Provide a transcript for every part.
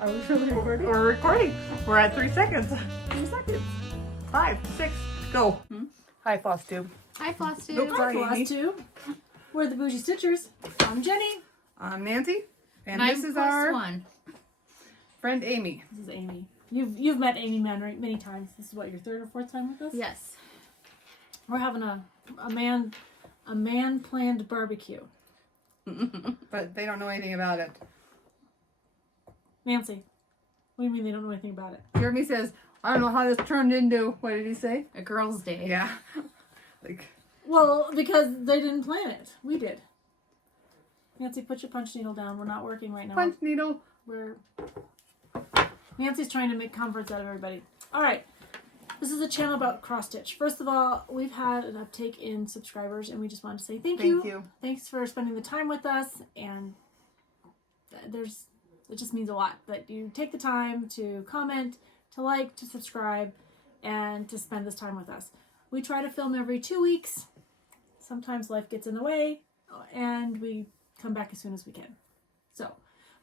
Are we really recording? We're recording. We're at 3 seconds. 3 seconds. 5, 6, go. Hi, Flosstube. Hi, Flosstube. Oops, Hi, sorry, Amy. Flosstube. We're the Bougie Stitchers. I'm Jenny. I'm Nancy, and And this I'm is plus our one. friend Amy. This is Amy. You've met Amy many times. This is what, your third or fourth time with us? Yes. We're having a man planned barbecue. But they don't know anything about it. Nancy, what do you mean they don't know anything about it? Jeremy says, I don't know how this turned into, what did he say? A girl's day. Yeah. Like, Well, because they didn't plan it. We did. Nancy, put your punch needle down. We're not working right now. punch needle. Nancy's trying to make converts out of everybody. All right. This is a channel about cross stitch. First of all, we've had an uptake in subscribers, and we just want to say thank you. Thank you. Thanks for spending the time with us, and it just means a lot that you take the time to comment, to like, to subscribe, and to spend this time with us. We try to film every 2 weeks. Sometimes life gets in the way, and we come back as soon as we can.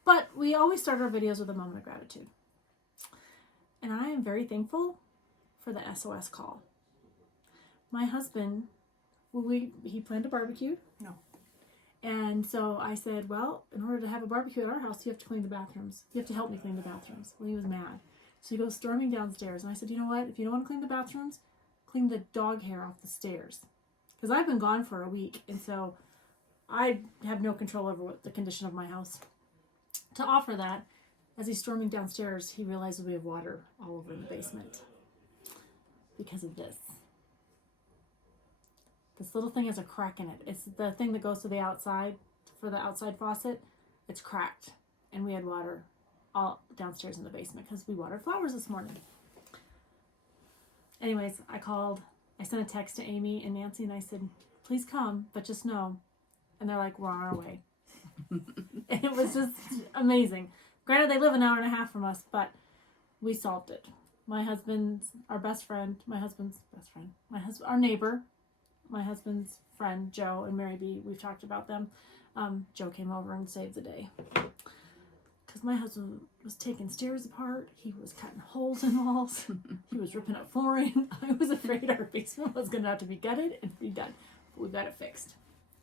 But we always start our videos with a moment of gratitude. And I am very thankful for the SOS call. My husband, he planned a barbecue. No. And so I said, well, in order to have a barbecue at our house, you have to clean the bathrooms. You have to help me clean the bathrooms. Well, he was mad. So he goes storming downstairs. And I said, you know what? If you don't want to clean the bathrooms, clean the dog hair off the stairs. Because I've been gone for a week. And so I have no control over the condition of my house. To offer that, as he's storming downstairs, he realizes we have water all over the basement. Because of this. This little thing has a crack in it. It's the thing that goes to the outside, for the outside faucet. It's cracked. And we had water all downstairs in the basement because we watered flowers this morning. Anyways, I sent a text to Amy and Nancy and I said, please come, but just know. And they're like, we're on our way. And it was just amazing. Granted, they live an hour and a half from us, but we solved it. Our neighbor, my husband's friend, Joe and Mary B, we've talked about them. Joe came over and saved the day. Because my husband was taking stairs apart. He was cutting holes in walls. He was ripping up flooring. I was afraid our basement was going to have to be gutted and redone. But we got it fixed.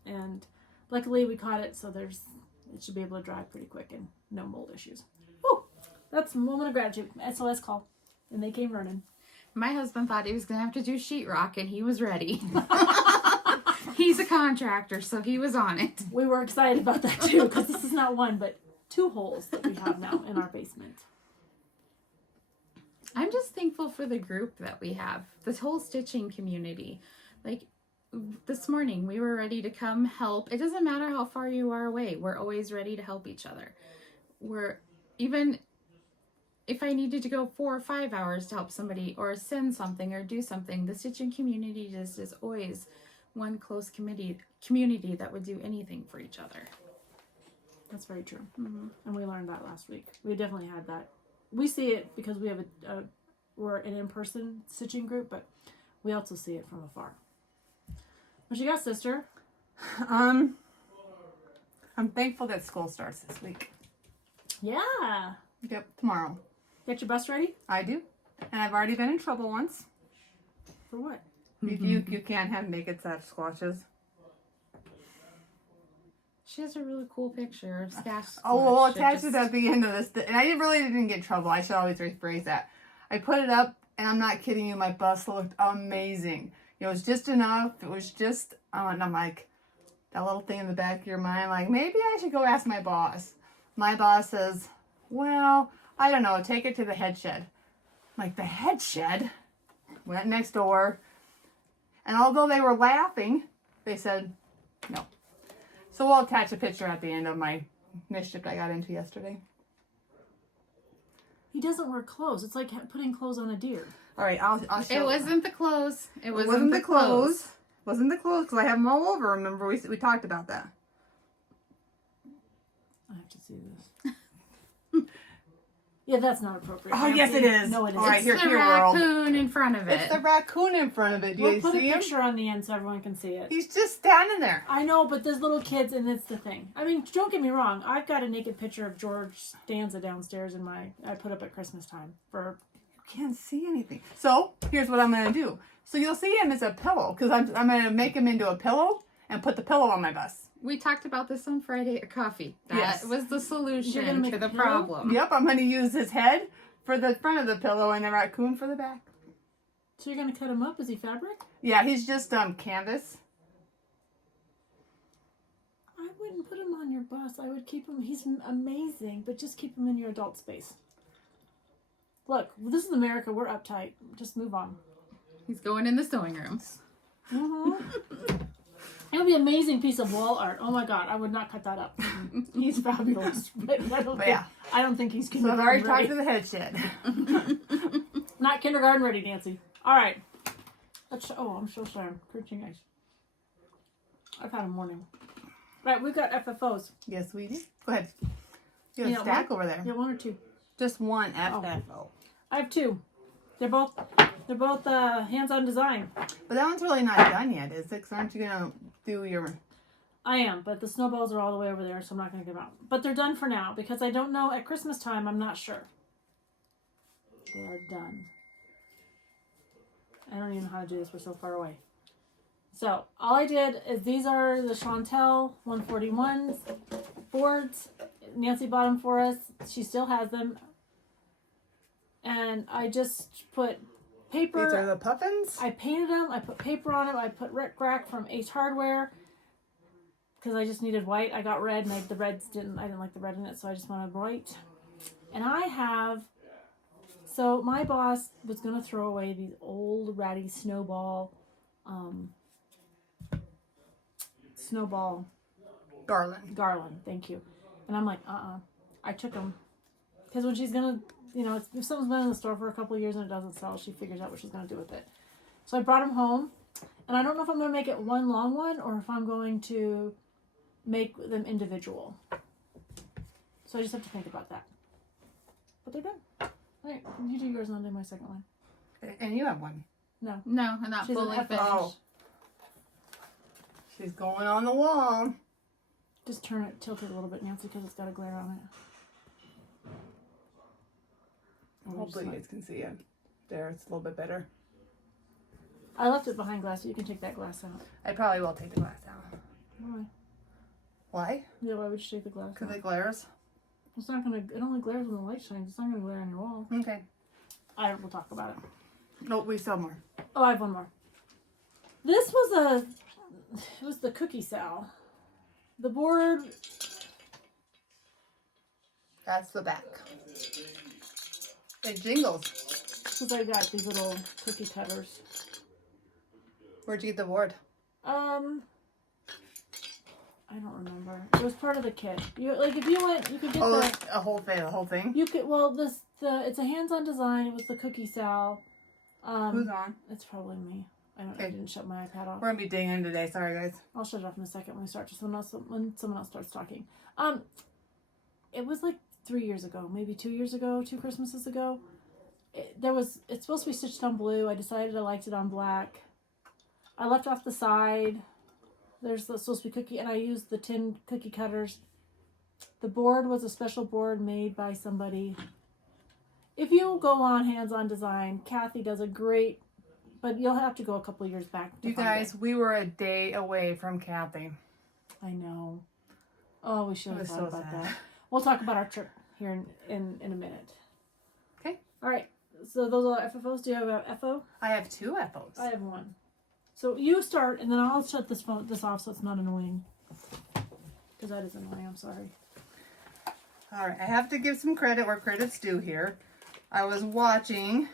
And luckily we caught it, so it should be able to dry pretty quick and no mold issues. Woo! That's a moment of gratitude. SOS call. And they came running. My husband thought he was going to have to do sheetrock, and he was ready. He's a contractor, so he was on it. We were excited about that too, because this is not one, but 2 holes that we have now in our basement. I'm just thankful for the group that we have. This whole stitching community. Like, this morning, we were ready to come help. It doesn't matter how far you are away. We're always ready to help each other. Even if I needed to go 4 or 5 hours to help somebody or send something or do something, the stitching community just is always one close community that would do anything for each other. That's very true. Mm-hmm. And we learned that last week. We definitely had that. We see it because we have we're an in-person stitching group, but we also see it from afar. What you got, sister? I'm thankful that school starts this week. Yeah. Yep, tomorrow. Get your bus ready? I do. And I've already been in trouble once. For what? You can't have naked squashes. She has a really cool picture of Stash. Oh, we'll attach it at the end of this. And I didn't get in trouble. I should always rephrase that. I put it up, and I'm not kidding you, my bust looked amazing. It was just enough. It was just, and I'm like, that little thing in the back of your mind, like, maybe I should go ask my boss. My boss says, well, I don't know, take it to the head shed. I'm like, the head shed? Went next door. And although they were laughing, they said, no. So we'll attach a picture at the end of my mischief I got into yesterday. He doesn't wear clothes. It's like putting clothes on a deer. All right, I'll show. It wasn't the clothes. It wasn't the clothes. Wasn't the clothes, because I have them all over. Remember, we talked about that. I have to see this. Yeah, that's not appropriate. Oh, yes, it is. No, it All right, isn't. It's here, the world. raccoon in front of it. It's the raccoon in front of it. Do We'll you put a see him? picture on the end so everyone can see it. He's just standing there. I know, but there's little kids, and it's the thing. I mean, don't get me wrong. I've got a naked picture of George Stanza downstairs I put up at Christmas time for. You can't see anything. So here's what I'm gonna do. So you'll see him as a pillow because I'm gonna make him into a pillow and put the pillow on my bus. We talked about this on Friday at coffee. That Yes. was the You're gonna solution make to a the pillow? problem. Yep, I'm gonna use his head for the front of the pillow and the raccoon for the back. So you're gonna cut him up? Is he fabric? Yeah, he's just canvas. I wouldn't put him on your bus. I would keep him. He's amazing, but just keep him in your adult space. Look, this is America. We're uptight. Just move on. He's going in the sewing room. It would be an amazing piece of wall art. Oh my god, I would not cut that up. He's fabulous, but I don't think he's So I've kindergarten already ready. talked to the head shed. Not kindergarten ready, Nancy. All right. I'm so sorry. I'm crunching ice. I've had a morning. Right, we've got FFOs. Yes, we do. Go ahead. You have You a got stack one? over there. Yeah, one or two. Just one FFO. I have two. They're both hands-on design. But that one's really not done yet, is it? 'Cause aren't you gonna do your? I am, but the snowballs are all the way over there, so I'm not going to give out. But they're done for now because I don't know. At Christmas time, I'm not sure. They are done. I don't even know how to do this. We're so far away. So all I did is these are the Chantel 141s boards. Nancy bought them for us. She still has them. And I just put paper. These are the puffins. I painted them. I put paper on them. I put Rick Rack from Ace Hardware because I just needed white. I got red, and I didn't like the red in it, so I just wanted white. And I have. So my boss was gonna throw away these old ratty snowball garland. Thank you. And I'm like, I took them because when she's gonna. If something's been in the store for a couple of years and it doesn't sell, she figures out what she's going to do with it. So I brought them home, and I don't know if I'm going to make it one long one or if I'm going to make them individual. So I just have to think about that. But they're done. All right, you do yours and I'll do my second one. And you have one. No. No, I'm not She's an fully FFO. finished. Oh. She's going on the wall. Just tilt it a little bit, Nancy, because it's got a glare on it. Hopefully you guys can see it. There, it's a little bit better. I left it behind glass, so you can take that glass out. I probably will take the glass out. Why? Why? Yeah, why would you take the glass Because out? it glares. It's not going to... It only glares when the light shines. It's not going to glare on your wall. Okay. We'll talk about it. No, we sell more. Oh, I have one more. This was it was the cookie Sal. The board, That's the back. It jingles. because I got these little cookie cutters. Where'd you get the board? I don't remember. It was part of the kit. If you went, you could get Oh, the. it's a whole thing. The whole thing. You could it's a hands-on design. It was the cookie Sal. Who's on? It's probably me. I Okay. didn't shut my iPad off. We're gonna be dinging today. Sorry, guys. I'll shut it off in a second when someone else starts talking. It was like 3 years ago, maybe 2 years ago, 2 Christmases ago. It's supposed to be stitched on blue. I decided I liked it on black. I left off the side. There's supposed to be cookie, and I used the tin cookie cutters. The board was a special board made by somebody. If you go on Hands-On Design, Kathy does a great, but you'll have to go a couple years back to You find guys, it. we were a day away from Kathy. I know. Oh, we should It have was thought so about sad. that. We'll talk about our trip here in a minute. Okay. All right. So those are FFOs. Do you have a FO? I have 2 FOs. I have one. So you start, and then I'll shut this off so it's not annoying. Because that is annoying. I'm sorry. All right, I have to give some credit where credit's due here. I was watching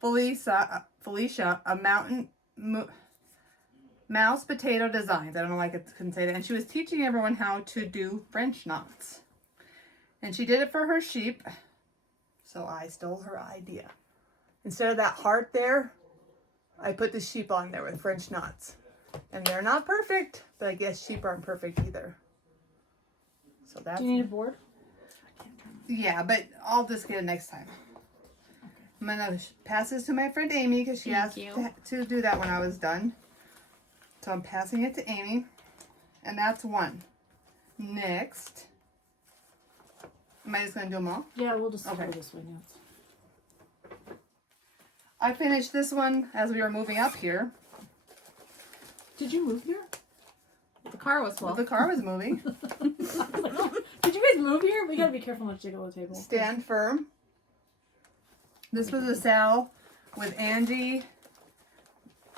Felicia, a mouse potato designs. I don't know why I couldn't say that. And she was teaching everyone how to do French knots. And she did it for her sheep. So I stole her idea. Instead of that heart there, I put the sheep on there with French knots. And they're not perfect, but I guess sheep aren't perfect either. So that's... Do you need a board? I can't turn Yeah, but I'll just get it next time. I'm gonna pass this to my friend Amy because she asked to do that when I was done. So I'm passing it to Amy, and that's one. Next, am I just gonna do them all? Yeah, we'll just Okay. go this way now. I finished this one as we were moving up here. Did you move here? The car was full. The car was moving. Did you guys move here? We gotta be careful not to jiggle the table. Stand firm. This was a sale with Angie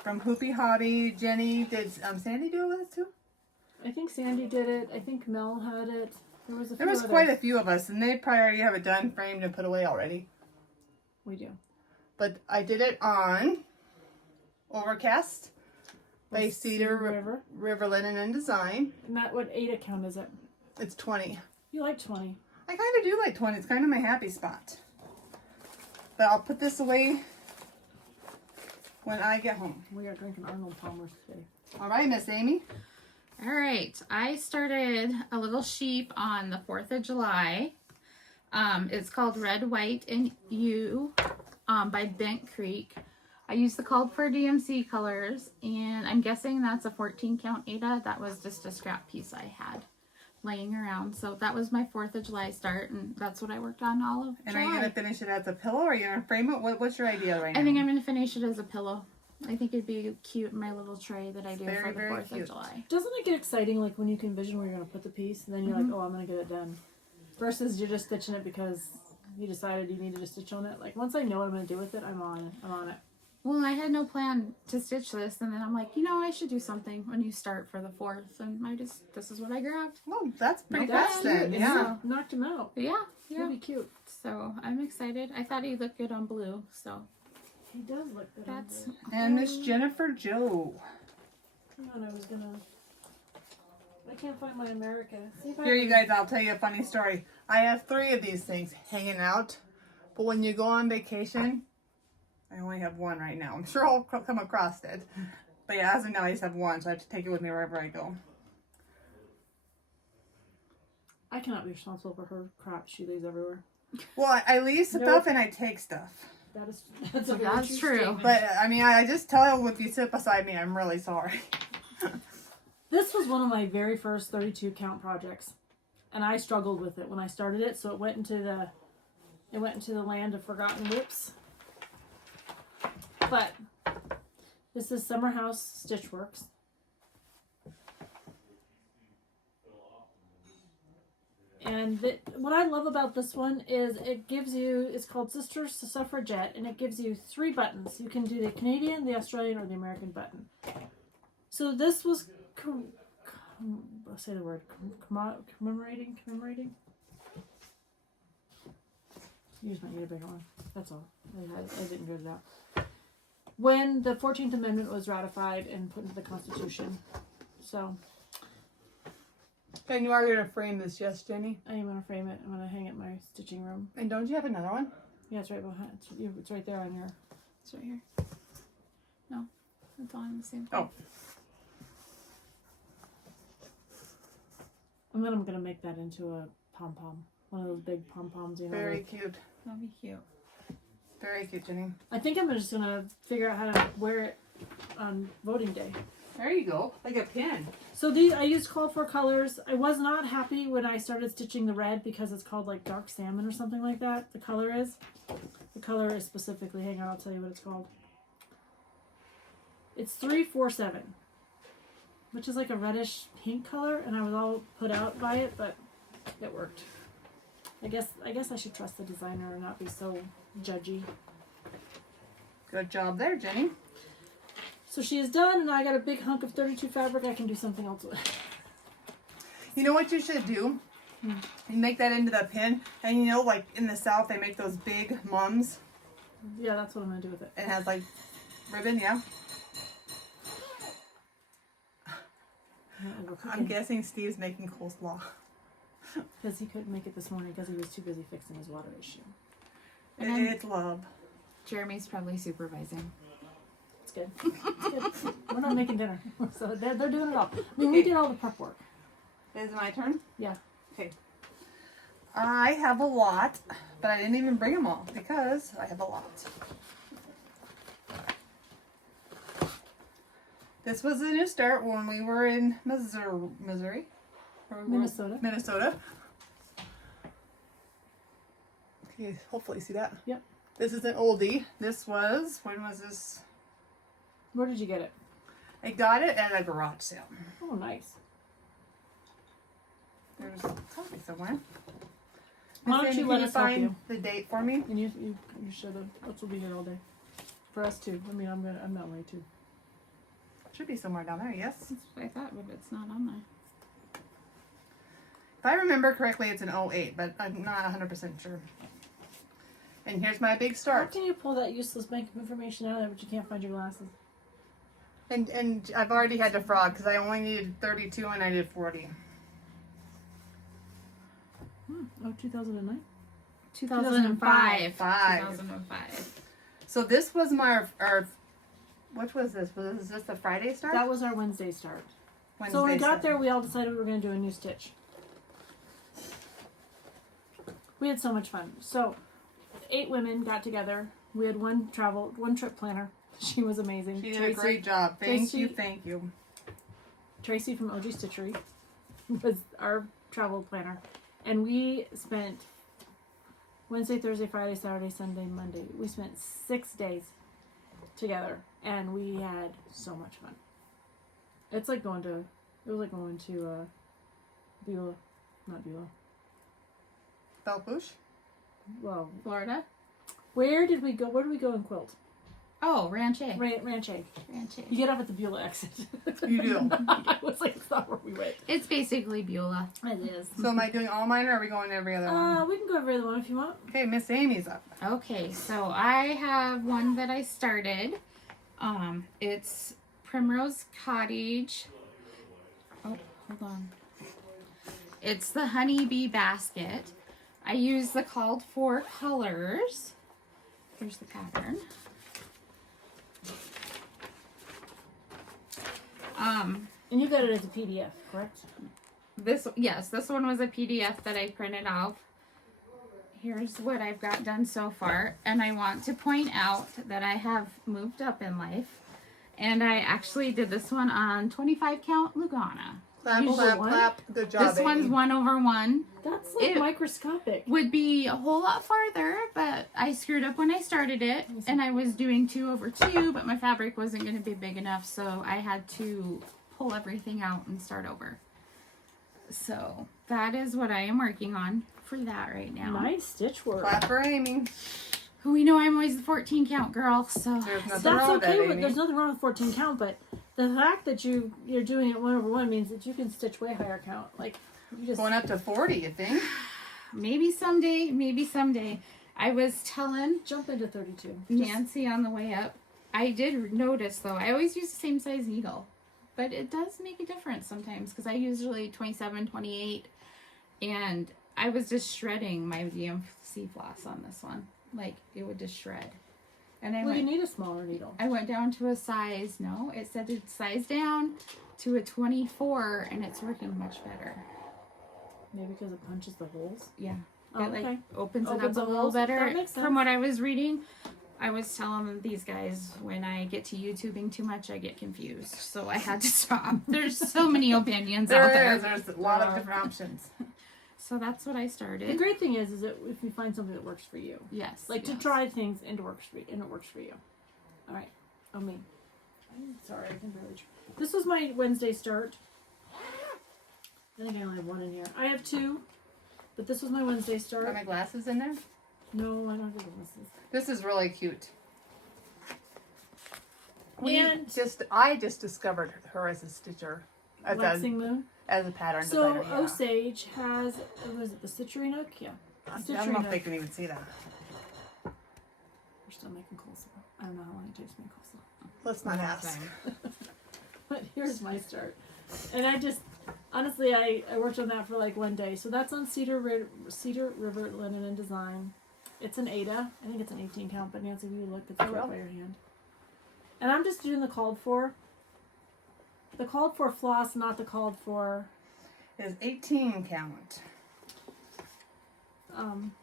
from Hoopy Hobby. Jenny, did Sandy do it with us too? I think Sandy did it. I think Mel had it. There was quite a few of us, and they probably already have it done, framed, and put away already. We do. But I did it on Overcast by Cedar River Linen and Design. And that, what Ada count is it? It's 20. You like 20. I kind of do like 20. It's kind of my happy spot. But I'll put this away when I get home. We are drinking Arnold Palmer's today. All right, Miss Amy. All right, I started a little sheep on the 4th of July. It's called Red, White, and You by Bent Creek. I used the called for DMC colors, and I'm guessing that's a 14 count Ada. That was just a scrap piece I had laying around. So that was my 4th of July start, and that's what I worked on all of And July. are you going to finish it as a pillow, or are you going to frame it? What's your idea right now? I think I'm going to finish it as a pillow. I think it'd be cute in my little tray that I do Very, for the very 4th cute. of July. Doesn't it get exciting, like when you can envision where you're going to put the piece, and then you're like, oh, I'm going to get it done. Versus you're just stitching it because you decided you needed to stitch on it. Like, once I know what I'm going to do with it, I'm on it. Well, I had no plan to stitch this, and then I'm like, I should do something when you start for the 4th, and this is what I grabbed. Well, that's pretty That's fast then. cute. Yeah. Knocked him out. But yeah. It'll be cute. So I'm excited. I thought he looked good on blue, so He does look good. that's And Miss Jennifer Joe. Hang on, I can't find my America. See if I Here, can- you guys, I'll tell you a funny story. I have 3 of these things hanging out, but when you go on vacation, I only have 1 right now. I'm sure I'll come across it. But yeah, as of now, I just have 1, so I have to take it with me wherever I go. I cannot be responsible for her crap she leaves everywhere. Well, I leave stuff and I take stuff. That's a very That's true. statement. But, I mean, I just tell you, if you sit beside me, I'm really sorry. This was one of my very first 32 count projects, and I struggled with it when I started it. So it went into the land of forgotten whips. But this is Summer House Stitchworks. And what I love about this one is it gives you, it's called Sisters Suffragette, and it gives you 3 buttons. You can do the Canadian, the Australian, or the American button. So this was, say the word, commemorating? Use my ear bigger one. That's all. I didn't get it out. When the 14th Amendment was ratified and put into the Constitution. So And you are going to frame this, yes, Jenny? I am going to frame it. I'm going to hang it in my stitching room. And don't you have another one? Yeah, it's right behind. It's right there on your. it's right here. No, it's all in the same. Oh. And then I'm going to make that into a pom-pom. One of those big pom-poms, you know. Very like- cute. That'll be cute. Very cute, Jenny. I think I'm just going to figure out how to wear it on voting day. There you go. Like a pin. So these, I used called for colors. I was not happy when I started stitching the red because it's called like dark salmon or something like that. The color is specifically, hang on, I'll tell you what it's called. It's 347, which is like a reddish pink color, and I was all put out by it, but it worked. I guess I should trust the designer and not be so judgy. Good job there, Jenny. So she is done, and I got a big hunk of 32 fabric I can do something else with. You know what you should do? You make that into the pin, and you know, like in the South, they make those big mums. Yeah, that's what I'm going to do with it. It has like ribbon, yeah. I'm guessing Steve's making coleslaw. Because he couldn't make it this morning because he was too busy fixing his water issue. And It's love. Jeremy's probably supervising. It's good. It's good. We're not making dinner. So they're doing it all. I mean, we did all the prep work. Is it my turn? Yeah. Okay. I have a lot, but I didn't even bring them all because I have a lot. This was a new start when we were in Missouri. Or Minnesota. Minnesota. Can you hopefully see that? Yep. This is an oldie. This was, when was this? Where did you get it? I got it at a garage sale. Oh, nice. There's a copy somewhere. Why don't Miss you Amy, let can us help find you? the date for me? And you should have. Us will be here all day. For us too. I mean, I'm that way too. Should be somewhere down there, yes. That's what I thought, but it's not on there. If I remember correctly, it's an 08, but I'm not 100% sure. And here's my big How start. can you pull that useless bank of information out of there, but you can't find your glasses? And I've already had to frog because I only needed 32 and I did 40. Oh, 2009? 2005. 5. 2005. So this was my, what was this? Was this the Friday start? That was our Wednesday start. Wednesday So when we got start. there, we all decided we were going to do a new stitch. We had so much fun. So 8 women got together. We had one trip planner. She was amazing. She did a great job. Thank you, Tracy- thank you. Tracy from Bougie Stitchery was our travel planner. And we spent Wednesday, Thursday, Friday, Saturday, Sunday, Monday. We spent 6 days together. And we had so much fun. It was like going to Beulah. Not Beulah. Belbush? Well, Florida? where did we go? Where did we go in Quilt? Oh, Ranch A. Ranch A. Ranch A. You get off at the Beulah exit. You do. It was like, it's not where we went. It's basically Beulah. It is. So am I doing all mine or are we going every other one? We can go every other one if you want. Okay, Miss Amy's up. Okay, so I have one that I started. It's Primrose Cottage. Oh, hold on. It's the Honeybee Basket. I use the called for colors. Here's the pattern. And you got it as a PDF, correct? This one was a PDF that I printed out. Here's what I've got done so far, and I want to point out that I have moved up in life, and I actually did this one on 25 count Lugana. Clap, Usually clap, what? clap. Good job, This one's Amy. 1/1. That's like It- microscopic. Would be a whole lot farther, but I screwed up when I started it, and I was doing 2/2, but my fabric wasn't going to be big enough, so I had to pull everything out and start over. So that is what I am working on for that right now. Nice stitch work. Clap for Amy. We know I'm always the 14 count girl, so There's nothing That's wrong with okay. that, Amy. There's nothing wrong with 14 count, but the fact that you're doing it 1/1 means that you can stitch way higher count. Like you just Going up to 40, you think? maybe someday. I was telling jump into 32. Nancy on the way up. I did notice though, I always use the same size needle, but it does make a difference sometimes because I usually 27, 28, and I was just shredding my DMC floss on this one. Like it would just shred. And Well, you need a smaller needle. I went down to a size, it said it's size down to a 24 and it's working much better. Maybe because it punches the holes. Yeah. Oh, It okay. opens it Opens up a the little holes. better. That makes From sense. what I was reading, I was telling these guys when I get to YouTubing too much, I get confused. So I had to stop. There's so many opinions out there. There's a lot of different options. So that's what I The started. great thing is that if you find something that works for you, Yes. like to yes. try things and it works for you, All right. Oh me. I'm sorry, I can barely. This was my Wednesday start. I think I only have one in here. I have 2, but this was my Wednesday Got start. my glasses in there? No, I don't have glasses. This is really cute. And I just discovered her as a stitcher, Waxing Moon. as a pattern So designer. Yeah. Osage has, was it the Stitchery Nook? Yeah. I Stitchery don't know if Nook. they can even see that. We're still making coleslaw. I don't know how long it takes to make coleslaw. Let's not ask. But here's my start. And I just, honestly, I worked on that for like one day. So that's on Cedar River Linen and Design. It's an Ada. I think it's an 18 count, but Nancy, will you look? It's right will. by your hand. And I'm just doing the called for. The called for floss, not the called for. It is 18 count.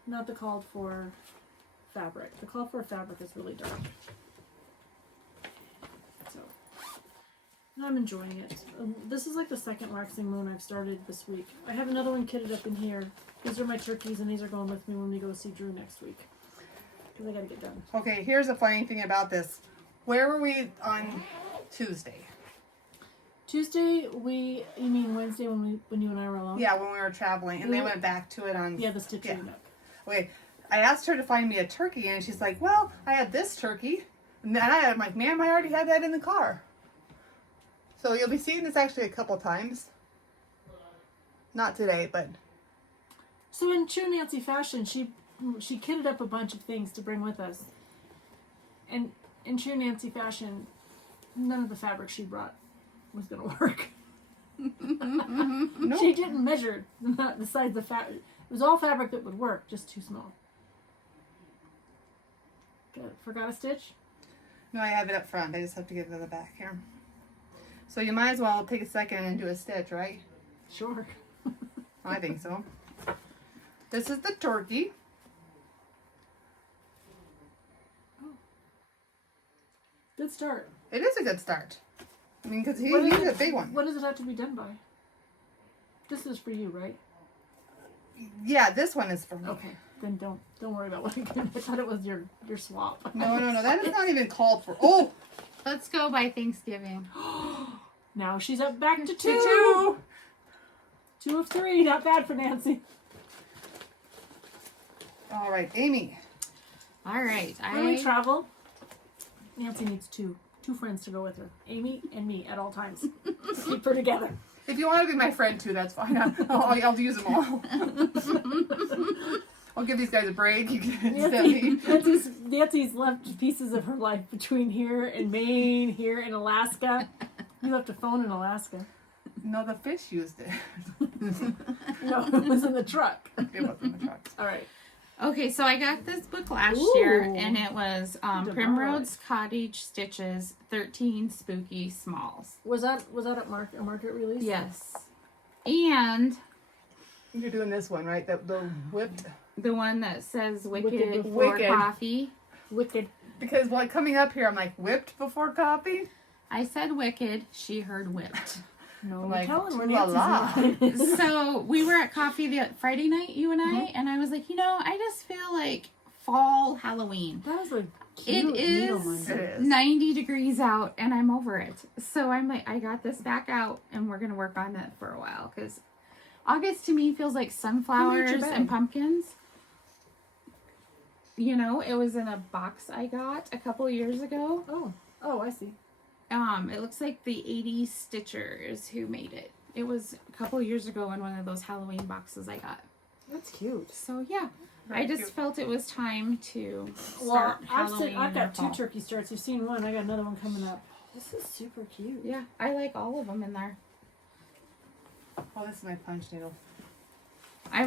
not the called for fabric. The called for fabric is really dark. So, and I'm enjoying it. This is like the second waxing moon I've started this week. I have another one kitted up in here. These are my turkeys, and these are going with me when we go see Drew next week. Because I gotta get done. Okay, here's the funny thing about this. Where were we on Tuesday? Tuesday, you mean Wednesday when you and I were alone? Yeah, when we were traveling, and they went back to it on. Yeah, the stitching nook. Okay, I asked her to find me a turkey, and she's like, "Well, I had this turkey," and then I'm like, "Ma'am, I already had that in the car." So you'll be seeing this actually a couple times. Not today, but. So in true Nancy fashion, she kitted up a bunch of things to bring with us. And in true Nancy fashion, none of the fabric she brought was going to work. No. She didn't measure the size of the fabric. It was all fabric that would work, just too small. Forgot a stitch? No, I have it up front. I just have to get it to the back here. So you might as well take a second and do a stitch, right? Sure. I think so. This is the turkey. Good start. It is a good start. I mean, because he's a big one. What does it have to be done by? This is for you, right? Yeah, this one is for me. Okay, then don't worry about what I did. I thought it was your swap. No, that is not even called for. Oh, Let's go by Thanksgiving. Now she's up back to to 2. 2 of 3. Not bad for Nancy. All right, Amy. All right. When we travel, Nancy needs two friends to go with her. Amy and me at all times. To keep her together. If you want to be my friend too, that's fine. I'll use them all. I'll give these guys a break. You can Nancy's left pieces of her life between here and Maine, here and Alaska. You left a phone in Alaska. No, the fish used it. No, it was in the truck. It was in the truck. All right. Okay, so I got this book last Ooh. year, and it was To Primrose Cottage Stitches 13 Spooky Smalls. Was that at a market release? Yes. And You're doing this one, right? The whipped. the one that says Wicked, Wicked before Wicked. Coffee. Wicked. Because coming up here, I'm like, whipped before coffee? I said wicked, she heard whipped. No, Like, telling where la-la. Nancy's not. So we were at coffee the Friday night, you and I, and I was like, I just feel like fall Halloween. That was a It cute needle is minder. It is. 90 degrees out, and I'm over it. So I'm like, I got this back out, and we're going to work on that for a while, because August to me feels like sunflowers bag? and pumpkins. It was in a box I got a couple years ago. Oh, I see. It looks like the 80s Stitchers who made it. It was a couple years ago in one of those Halloween boxes I got. That's cute. So yeah, Very I just cute. felt it was time to Well, start Halloween. I've got or 2 fall. turkey starts. You've seen one. I got another one coming up. This is super cute. Yeah, I like all of them in there. Oh, this is my punch needle. I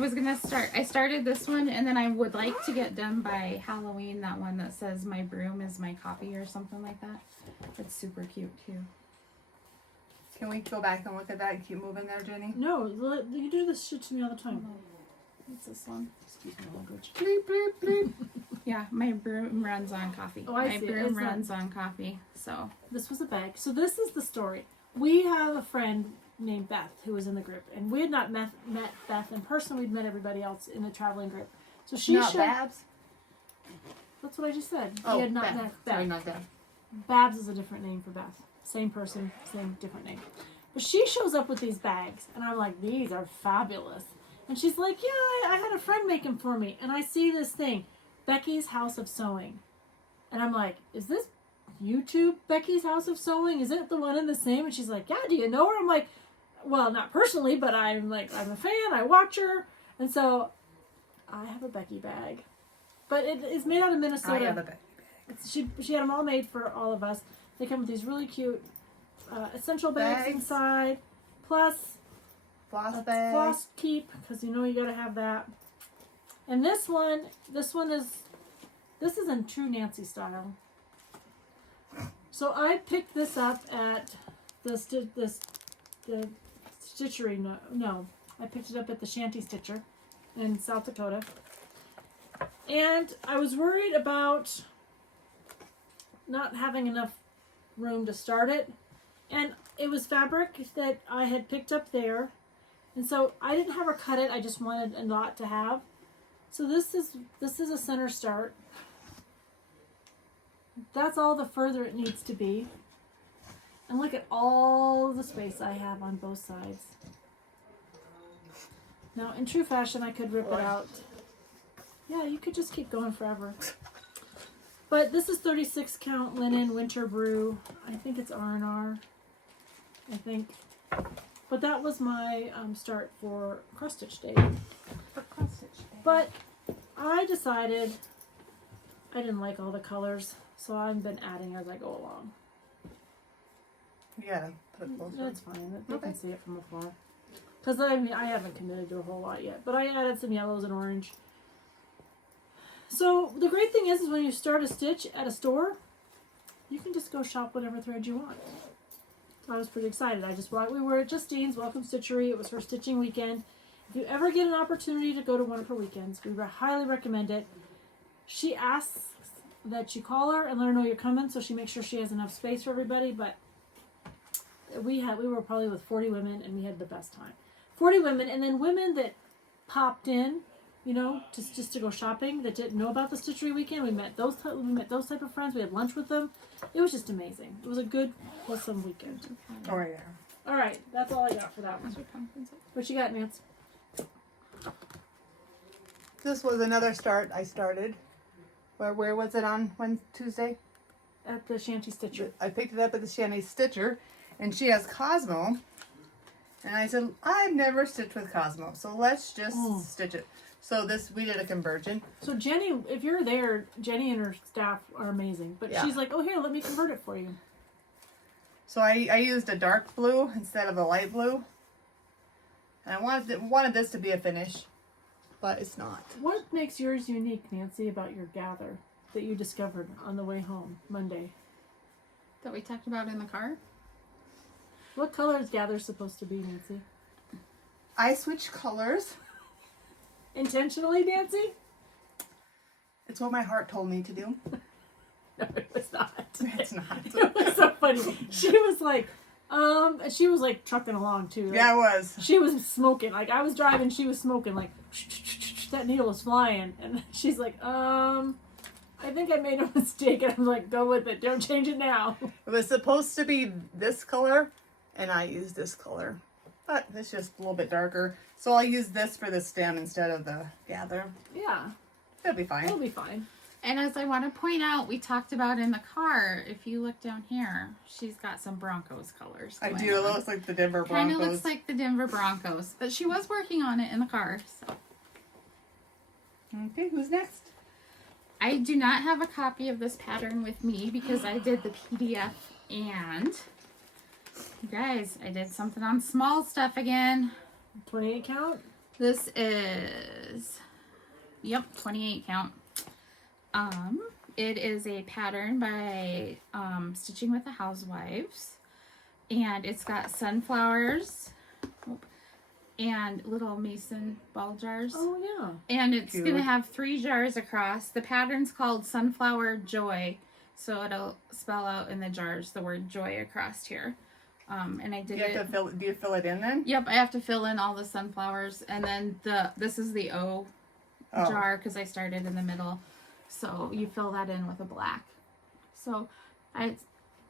started this one, and then I would like to get done by Halloween, that one that says my broom is my coffee or something like that. It's super cute too. Can we go back and look at that and keep moving there, Jenny? No, you do this shit to me all the time. What's this one? Excuse my language. Bleep, bleep, bleep. Yeah, my broom runs on coffee. Oh, I my see. broom It's runs on coffee. So This was a bag. So this is the story. We have a friend named Beth who was in the group, and we had not met Beth in person. We'd met everybody else in the traveling group. So she Not showed. Babs? That's what I just said. Oh, we had not Beth. met Beth. Sorry, not that. Babs is a different name for Beth. Same person, same different name. But she shows up with these bags, and I'm like, these are fabulous. And she's like, yeah, I had a friend make them for me. And I see this thing, Becky's House of Sewing. And I'm like, is this YouTube Becky's House of Sewing? Is it the one in the same? And she's like, yeah, do you know her? I'm like, well, not personally, but I'm a fan. I watch her. And so I have a Becky bag. But it is made out of Minnesota. I have a bag. She had them all made for all of us. They come with these really cute essential bags inside, plus Floss a bag. floss keep, because you gotta have that. And this one is in true Nancy style. So I picked this up at the stitchery. No, I picked it up at the Shanty Stitcher in South Dakota. And I was worried about not having enough room to start it. And it was fabric that I had picked up there. And so I didn't have her cut it. I just wanted a knot to have. So this is a center start. That's all the further it needs to be. And look at all the space I have on both sides. Now, in true fashion, I could rip it out. Yeah, you could just keep going forever. But this is 36 count linen winter brew. I think it's R&R. I think. But that was my start for cross stitch day. But I decided I didn't like all the colors, so I've been adding as I go along. You gotta put it closer. That's fine. They can see it from afar. Because I haven't committed to a whole lot yet. But I added some yellows and orange. So the great thing is when you start a stitch at a store, you can just go shop whatever thread you want. So I was pretty excited. We were at Justine's Welcome Stitchery. It was her stitching weekend. If you ever get an opportunity to go to one of her weekends, we highly recommend it. She asks that you call her and let her know you're coming, so she makes sure she has enough space for everybody. But we were probably with 40 women, and we had the best time. 40 women, and then women that popped in, you know, just to go shopping that didn't know about the stitchery weekend. We met those type of friends. We had lunch with them. It was just amazing. It was a good, wholesome weekend. Oh yeah. All right, that's all I got for that one. What you got, Nance? This was another start I started. Where was it on Tuesday? At the Shanty Stitcher. I picked it up at the Shanty Stitcher, and she has Cosmo. And I said, I've never stitched with Cosmo, so let's just stitch it. So we did a conversion. So Jenny, if you're there, Jenny and her staff are amazing. But she's like, oh, here, let me convert it for you. So I used a dark blue instead of a light blue. And I wanted this to be a finish, but it's not. What makes yours unique, Nancy, about your gather that you discovered on the way home Monday? That we talked about in the car? What color is gather supposed to be, Nancy? I switched colors. Intentionally, Nancy? It's what my heart told me to do. No, it was not. It's not. It was so funny. She was like trucking along too. Yeah, it was. She was smoking. Like I was driving, she was smoking. Like that needle was flying, and she's like, I think I made a mistake. And I'm like, go with it. Don't change it now. It was supposed to be this color, and I used this color. But it's just a little bit darker. So I'll use this for the stem instead of the gather. Yeah. It'll be fine. It'll be fine. And as I want to point out, we talked about in the car, if you look down here, she's got some Broncos colors. I do. It looks like the Denver Broncos. Kind of looks like the Denver Broncos. But she was working on it in the car. So. Okay, who's next? I do not have a copy of this pattern with me because I did the PDF and you guys, I did something on small stuff again. 28 count? This is, 28 count. It is a pattern by Stitching with the Housewives, and it's got sunflowers and little mason ball jars. Oh yeah. And it's Cute. gonna have 3 jars across. The pattern's called Sunflower Joy, so it'll spell out in the jars the word joy across here. And I did it. Do you fill it in then? Yep, I have to fill in all the sunflowers, and then this is the O jar because I started in the middle. So you fill that in with a black. So I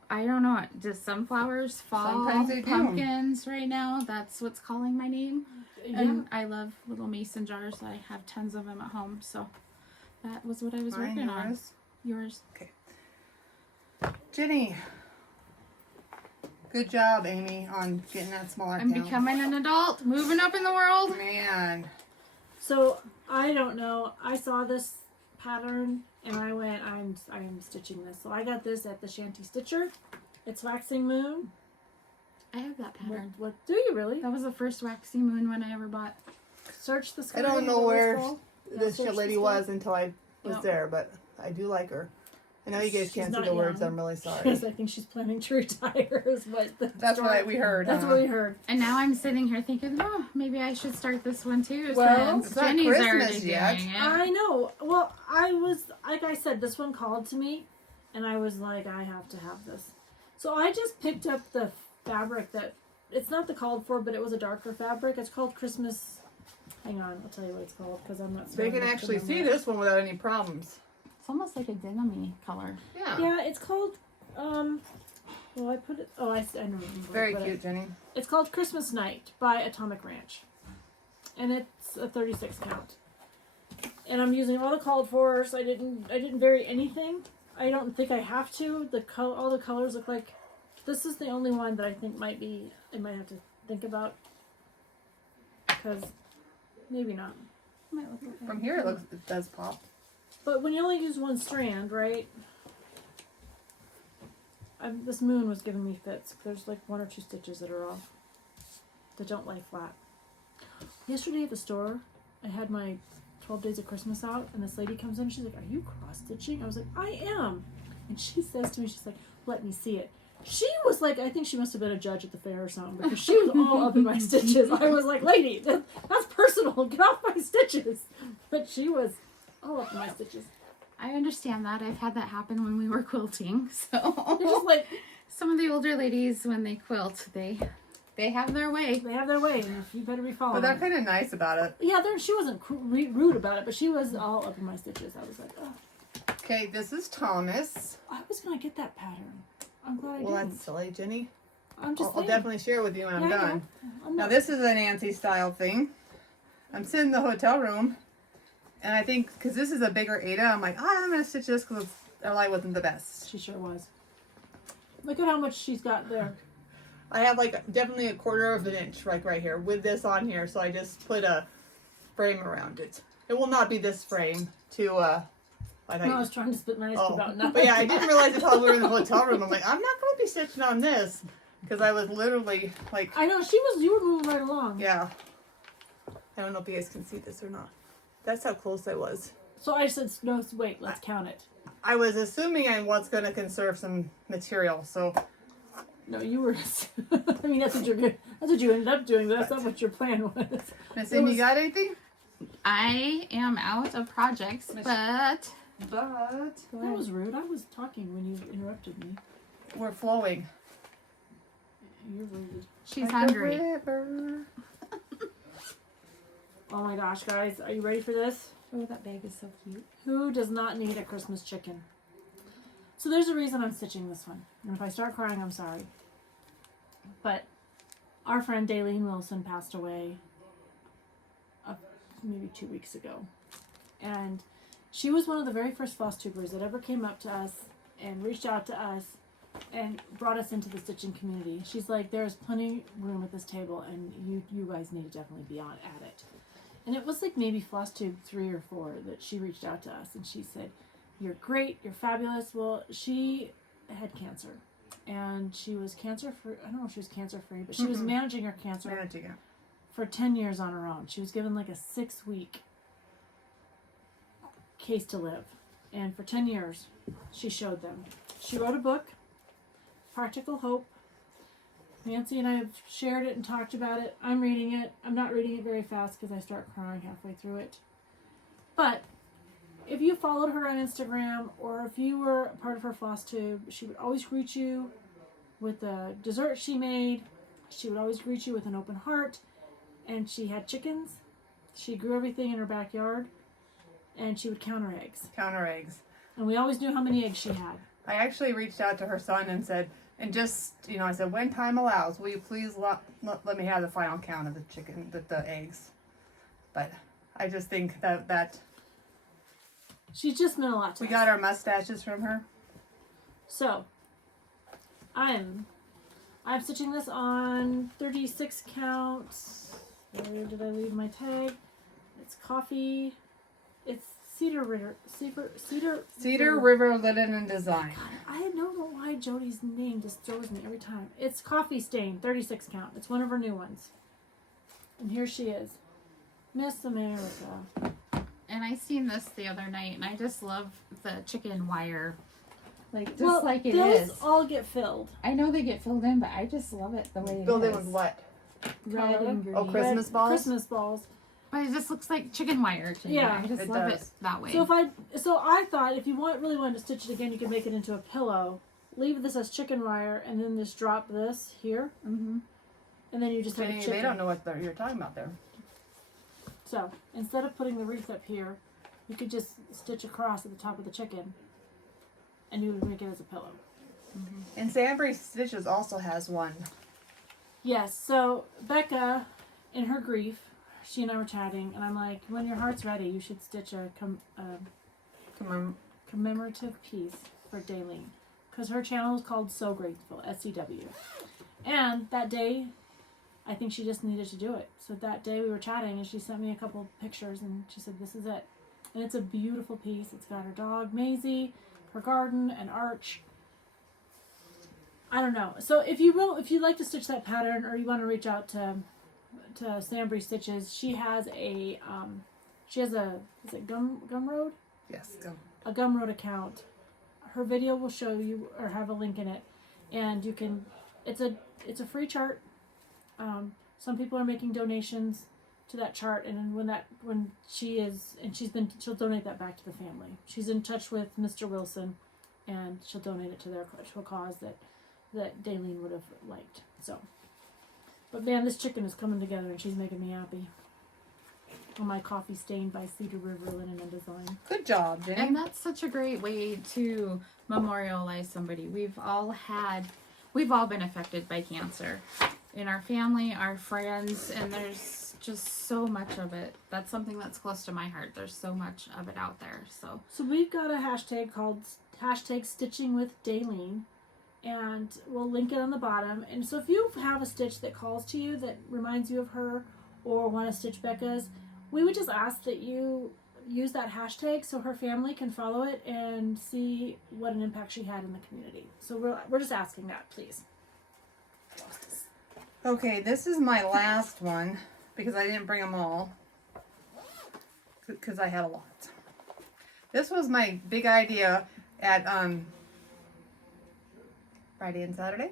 don't know. Does sunflowers fall? Sometimes they do. Pumpkins right now. That's what's calling my name. Yeah. And I love little mason jars. I have tons of them at home. So that was what I was working on. Yours. Okay. Jenny. Good job, Amy, on getting that smaller I'm count. becoming an adult, moving up in the world. Man. So I don't know. I saw this pattern and I went, I'm stitching this. So I got this at the Shanty Stitcher. It's Waxing Moon. I have that pattern. What do you really? That was the first waxy moon one I ever bought. Search the sky. I don't know where this search lady the was until I was Yep. there, but I do like her. I know you guys She's can't see not the words. young. I'm really sorry. Because I think she's planning to retire. Is what That's what we heard. That's what we heard. And now I'm sitting here thinking, oh, maybe I should start this one too. Well, since it's not Jenny's Christmas already yet. doing it. I know. Well, I was, like I said, this one called to me, and I was like, I have to have this. So I just picked up the fabric that, it's not the called for, but it was a darker fabric. It's called Christmas. Hang on, I'll tell you what it's called, because I'm not. They can actually see this one without any problems. It's almost like a denim-y color. Yeah. Yeah, it's called, well, I put it, oh, I know. Very cute, Jenny. It's called Christmas Night by Atomic Ranch. And it's a 36 count. And I'm using all the called fors. I didn't vary anything. I don't think I have to. All the colors look like, this is the only one that I think I might have to think about. Because maybe not. Might look okay. From here, it does pop. But when you only use one strand, right? This moon was giving me fits. There's like 1 or 2 stitches that are off. That don't lay flat. Yesterday at the store, I had my 12 Days of Christmas out, and this lady comes in, and she's like, "Are you cross-stitching?" I was like, "I am." And she says to me, she's like, "Let me see it." She was like, I think she must have been a judge at the fair or something, because she was all up in my stitches. I was like, "Lady, that's personal. Get off my stitches." But she was all up in my stitches. I understand that. I've had that happen when we were quilting. So They're just like, some of the older ladies, when they quilt, they have their way. they have their way, and you better be following But they're it. kind of nice about it. Yeah, she wasn't rude about it, but she was all up in my stitches. I was like, oh, Okay, this is Thomas. I was going to get that pattern. I'm glad I Well, didn't. that's silly, Jenny. I'm just I'll saying. definitely share with you when I'm Yeah, I know. done. I'm Now not, this is a Nancy style thing. I'm sitting in the hotel room, and I think because this is a bigger Ada, I'm like, I'm gonna stitch this because our light wasn't the best. she sure was. Look at how much she's got there. I have like definitely a 1/4 of an inch right here with this on here, so I just put a frame around it. It will not be this frame to I was trying to spit my ice about nothing. But yeah, I didn't realize until we were in the hotel room. I'm like, I'm not going to be stitching on this because I was literally like, I know, you were moving right along. yeah. I don't know if you guys can see this or not. That's how close I was. So I said, no, wait, let's count it. I was assuming I was going to conserve some material, so No, you were, I mean, that's what you ended up doing, but that's not what your plan was. Missy, you got anything? I am out of projects, but But That was rude. I was talking when you interrupted me. we're flowing. You're rude. she's Like a hungry. river. Oh my gosh, guys, are you ready for this? Oh, that bag is so cute. Who does not need a Christmas chicken? So there's a reason I'm stitching this one. And if I start crying, I'm sorry. But our friend Daylene Wilson passed away maybe 2 weeks ago. And she was one of the very first Flosstubers that ever came up to us and reached out to us and brought us into the stitching community. She's like, there's plenty of room at this table, and you guys need to definitely be on at it. And it was like maybe Flosstube 3 or 4 that she reached out to us, and she said, "You're great, you're fabulous." Well, she had cancer, and she was cancer free. I don't know if she was cancer free, but she was managing her cancer Managing it. for 10 years on her own. She was given like a 6-week case to live, and for 10 years, she showed them. She wrote a book, Practical Hope. Nancy and I have shared it and talked about it. I'm reading it. I'm not reading it very fast because I start crying halfway through it. But if you followed her on Instagram or if you were a part of her Flosstube, she would always greet you with the dessert she made. She would always greet you with an open heart. And she had chickens. She grew everything in her backyard. And she would count her eggs. Counter eggs. And we always knew how many eggs she had. I actually reached out to her son and said, and just, I said, when time allows, will you please let me have the final count of the chicken, the eggs. But I just think that She just meant a lot to we us. got our mustaches from her. So, I'm stitching this on 36 counts. Where did I leave my tag? It's coffee. It's Cedar River. Cedar River Linen and Design. I don't know why Jody's name just throws me every time. It's Coffee Stain, 36 count. It's one of her new ones. And here she is. Miss America. And I seen this the other night, and I just love the chicken wire Like, just well, like it those is. all get filled. I know they get filled in, but I just love it the way it Build is. in with what? Red and green. Oh, Christmas balls? Christmas balls. But it just looks like chicken wire to me. Yeah, I just it love does. it that way. So I thought if you really wanted to stitch it again, you could make it into a pillow. Leave this as chicken wire, and then just drop this here, mm-hmm. and then you just have a chicken. They don't know what you're talking about there. So instead of putting the wreath up here, you could just stitch across at the top of the chicken, and you would make it as a pillow. Mm-hmm. And Sandbury Stitches also has one. Yes. So Becca, in her grief, she and I were chatting, and I'm like, when your heart's ready, you should stitch a commemorative piece for Daylene. Because her channel is called So Grateful, SCW. And that day, I think she just needed to do it. So that day we were chatting, and she sent me a couple pictures, and she said, this is it. And it's a beautiful piece. It's got her dog, Maisie, her garden, an arch. I don't know. So if you'd like to stitch that pattern, or you want to reach out to Sandbury Stitches, she has a is it Gumroad? Yes. A Gumroad account. Her video will show you, or have a link in it, and you can. It's a free chart. Some people are making donations to that chart, and she'll donate that back to the family. She's in touch with Mr. Wilson, and she'll donate it to a cause that Daylene would have liked. So, but man, this chicken is coming together, and she's making me happy. On my coffee stained by Cedar River Linen and Design. Good job, Jenny. And that's such a great way to memorialize somebody. We've all been affected by cancer in our family, our friends, and there's just so much of it. That's something that's close to my heart. There's so much of it out there. So we've got a hashtag called #Stitching with Daylene, and we'll link it on the bottom. And so if you have a stitch that calls to you, that reminds you of her, or want to stitch Becca's, we would just ask that you use that hashtag so her family can follow it and see what an impact she had in the community. So we're just asking that, please. Okay, this is my last one because I didn't bring them all because I had a lot. This was my big idea at Friday and Saturday.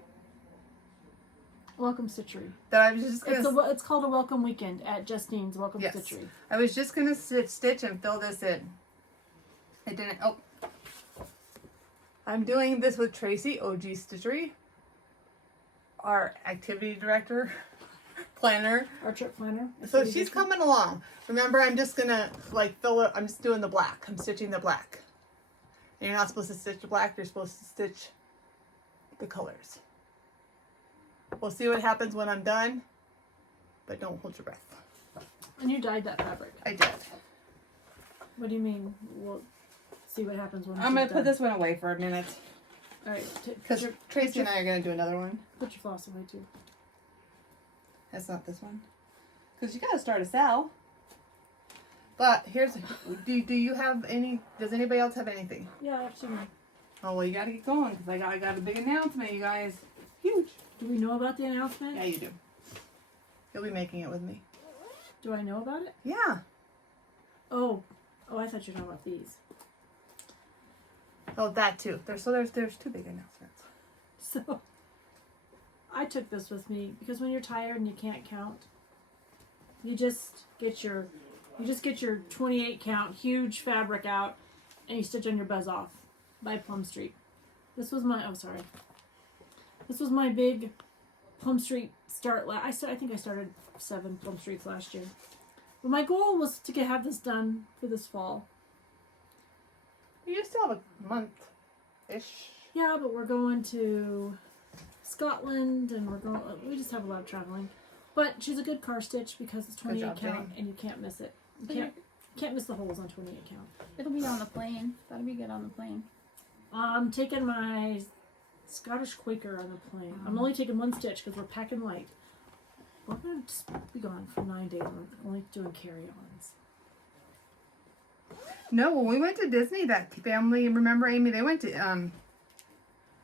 Welcome Stitchery. That I was just gonna. It's called a welcome weekend at Justine's Welcome Yes. Stitchery. I was just gonna stitch and fill this in. I didn't. Oh, I'm doing this with Tracy, Bougie Stitchery, our activity director, planner. Our trip planner. So she's coming along. Remember, I'm just gonna fill it. I'm just doing the black. I'm stitching the black. And you're not supposed to stitch the black. You're supposed to stitch the colors. We'll see what happens when I'm done, but don't hold your breath. And you dyed that fabric. I did. What do you mean? We'll see what happens when I'm gonna put this one away for a minute All right. because Tracy and I are gonna do another one. Put your floss away too. That's not this one. Because you gotta start a sal. But here's, do you have any? Does anybody else have anything? Yeah, absolutely. Oh well, you gotta get going because I got a big announcement, you guys. Huge. Do we know about the announcement? Yeah, you do. You'll be making it with me. Do I know about it? Yeah. Oh, I thought you were talking about these. Oh, that too. There's two big announcements. So, I took this with me because when you're tired and you can't count, you just get your 28 count huge fabric out and you stitch on your buzz off by Plum Street. This was my This was my big Plum Street start. I think I started 7 Plum Streets last year. But my goal was to have this done for this fall. You still have a month-ish. Yeah, but we're going to Scotland and we just have a lot of traveling. But she's a good car stitch because it's 28 job, count Jenny. and you can't miss it. You can't miss the holes on 28 count. it'll be on the plane. That'll be good on the plane. I'm taking my Scottish Quaker on the plane. I'm only taking one stitch because we're packing light. We're going to be gone for 9 days. We're only doing carry-ons. No, when we went to Disney, that family, remember Amy, they went to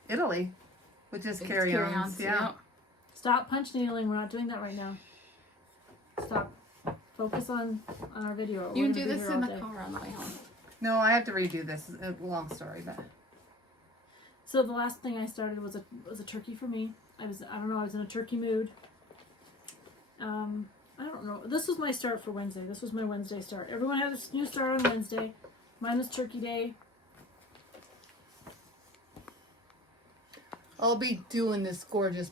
Italy with just It's carry-ons. Yeah. yep. Stop punch needling. We're not doing that right now. Stop. Focus on our video. You We're can gonna do be this here in all the day. car on the way home. No, I have to redo this. It's a long story, but So the last thing I started was a turkey for me. I was in a turkey mood. I don't know. This was my start for Wednesday. This was my Wednesday start. Everyone had a new start on Wednesday. Mine was Turkey Day. I'll be doing this gorgeous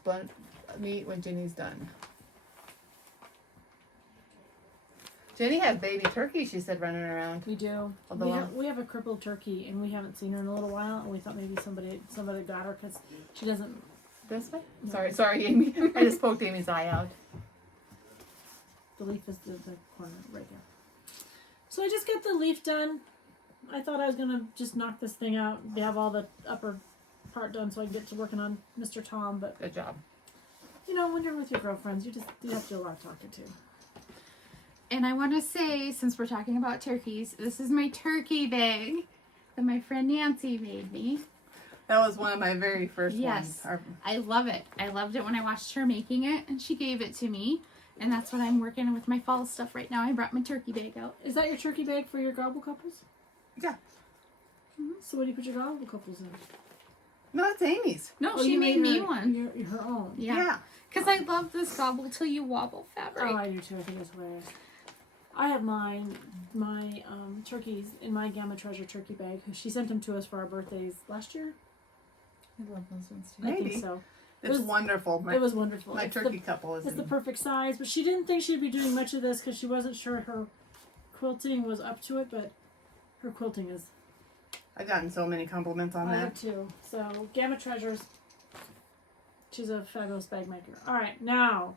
meat when Jenny's done. Jenny has baby turkey, she said, running around. We do. Although We have a crippled turkey, and we haven't seen her in a little while, and we thought maybe somebody got her because she doesn't. This way? No. Sorry, Amy. I just poked Amy's eye out. The leaf is the corner right there. So I just got the leaf done. I thought I was gonna just knock this thing out, have all the upper part done, so I can get to working on Mr. Tom. But Good job. you know, when you're with your girlfriends, you have to do a lot of talking too. And I want to say, since we're talking about turkeys, this is my turkey bag that my friend Nancy made me. That was one of my very first Yes. ones. I love it. I loved it when I watched her making it, and she gave it to me. And that's what I'm working with my fall stuff right now. I brought my turkey bag out. Is that your turkey bag for your gobble couples? Yeah. So what do you put your gobble couples in? No, it's Amy's. No, Oh, she you made me her, one. Her own. Yeah. Because I love this gobble till you wobble fabric. Oh, I do too. I think it's hilarious. I have my turkeys in my Gamma Treasure turkey bag. She sent them to us for our birthdays last year. I love those ones too. I Maybe. think so. It's wonderful. It was wonderful. My It's turkey couple is It's the in. perfect size, but she didn't think she'd be doing much of this because she wasn't sure her quilting was up to it, but her quilting is. I've gotten so many compliments on I that. have too. So, Gamma Treasures. She's a fabulous bag maker. All right, now,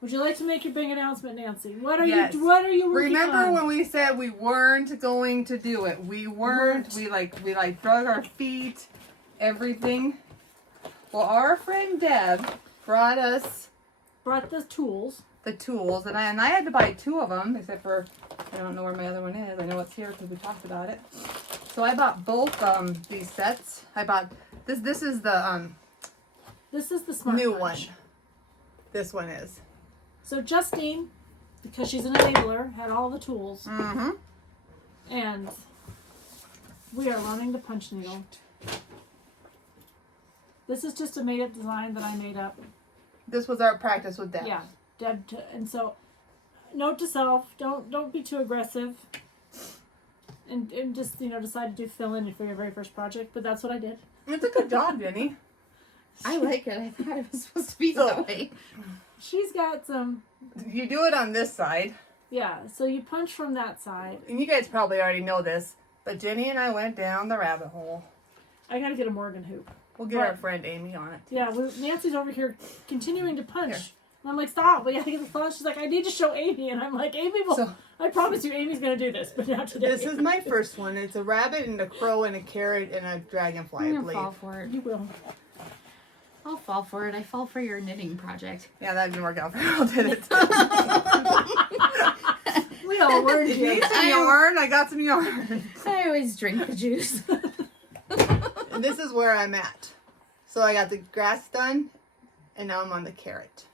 would you like to make your big announcement, Nancy? What are Yes. you working Remember on? when we said we weren't going to do it? We weren't. We drug our feet, everything. Well, our friend Deb brought us Brought the tools. the tools, and I had to buy 2 of them, except for I don't know where my other one is. I know it's here because we talked about it. So I bought both these sets. I bought this. This is the This is the smart new punch. one. This one is. So Justine, because she's an enabler, had all the tools, Mm-hmm. and we are learning the punch needle. This is just a made-up design that I made up. This was our practice with Deb. Yeah, Deb. And so, note to self: don't be too aggressive, and just decide to do fill-in for your very first project. But that's what I did. It's a good job, Jenny. I like it. I thought it was supposed to be So- that way. She's got some. You do it on this side, Yeah, so you punch from that side. and you guys probably already know this, but Jenny and I went down the rabbit hole. I gotta get a Morgan hoop. We'll get Right. our friend Amy on it. Yeah, Nancy's over here continuing to punch. Here. And I'm like, stop, we gotta get the fun. She's like, I need to show Amy. And I'm like, Amy will, So- I promise you, Amy's gonna do this, but not today. This is my first one. It's a rabbit and a crow and a carrot and a dragonfly, I I'm gonna believe. fall for it. You will. I'll fall for it. I fall for your knitting project. Yeah, that didn't work out very well, did it? We all learned If you here. need some yarn, I got some yarn. I always drink the juice. And this is where I'm at. So I got the grass done, and now I'm on the carrot.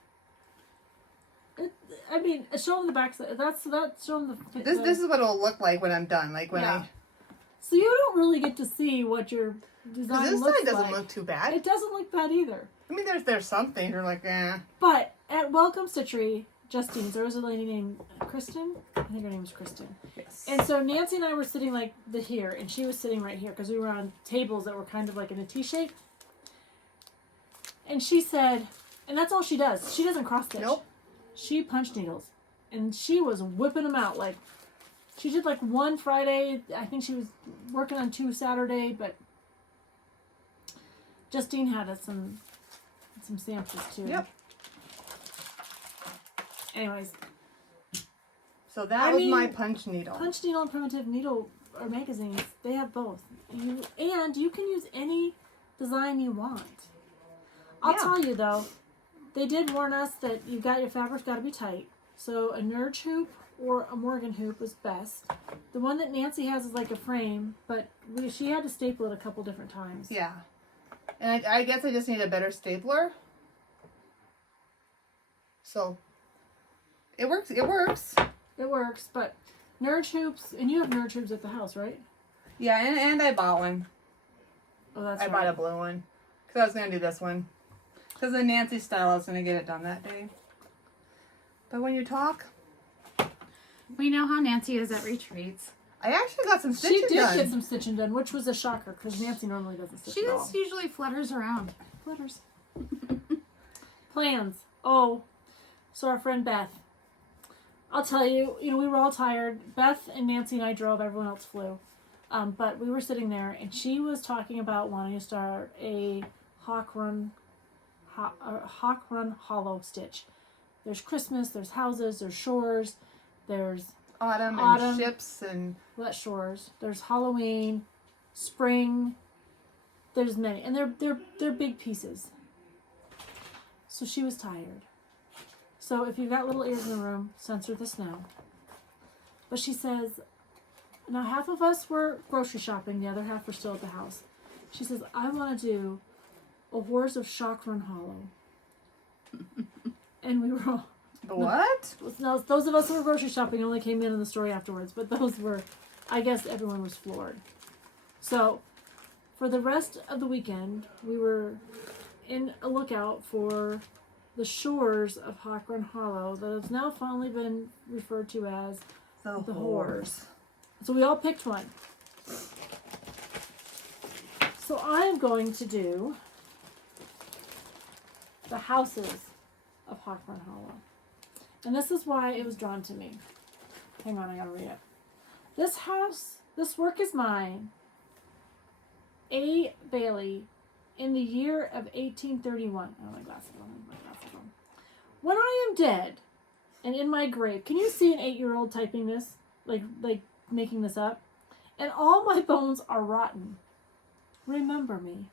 I mean, show them the back side. That's show them the. This is what it'll look like when I'm done. Like when Yeah. So you don't really get to see what your because design this looks side doesn't like. look too bad. It doesn't look bad either. I mean, there's some things you're like, eh. But at Welcome Stitchery, Justine's, there was a lady named Kristen. I think her name was Kristen. Yes. And so Nancy and I were sitting like here, and she was sitting right here because we were on tables that were kind of like in a T shape. And she said, and that's all she does. She doesn't cross stitch. Nope. She punch needles, and she was whipping them out like. She did like 1 Friday. I think she was working on 2 Saturday, but Justine had some samples too. Yep. Anyways, So that I was mean, my punch needle. Punch Needle and Primitive Needle or magazines, they have both. You can use any design you want. I'll Yeah. tell you though, they did warn us that your fabric's got to be tight. So a Nurge hoop or a Morgan hoop is best. The one that Nancy has is like a frame, but she had to staple it a couple different times. Yeah. And I guess I just need a better stapler. So it works. It works. It works, but Nurge hoops, and you have Nurge hoops at the house, right? Yeah, and I bought one. Oh, that's I right. bought a blue one. Because I was going to do this one. Because the Nancy style, I was going to get it done that day. But when you talk, We know how Nancy is at retreats. I actually got some stitching She did done. get some stitching done, which was a shocker because Nancy normally doesn't stitch She at all. just usually flutters around. Flutters. Plans. Oh, so our friend Beth. I'll tell you, we were all tired. Beth and Nancy and I drove. Everyone else flew. But we were sitting there, and she was talking about wanting to start a Hawk Run hollow stitch. There's Christmas, there's houses, there's shores, there's Autumn Autumn. and ships and... wet shores. There's Halloween, spring. There's many, and they're big pieces. So she was tired. So if you've got little ears in the room, censor the snow. But she says, now half of us were grocery shopping, the other half were still at the house. She says, I want to do a Wars of Shock Run Hollow. And we were all... What? Now, those of us who were grocery shopping only came in the story afterwards, but those were, I guess everyone was floored. So, for the rest of the weekend, we were in a lookout for the shores of Hawk Run Hollow that has now finally been referred to as the Horrors. So we all picked one. So I am going to do the houses of Hawk Run Hollow. And this is why it was drawn to me. Hang on, I gotta read it. This work is mine. A. Bailey, in the year of 1831. Oh, my glasses on. When I am dead and in my grave, can you see an 8-year-old typing this? Like making this up? And all my bones are rotten. Remember me.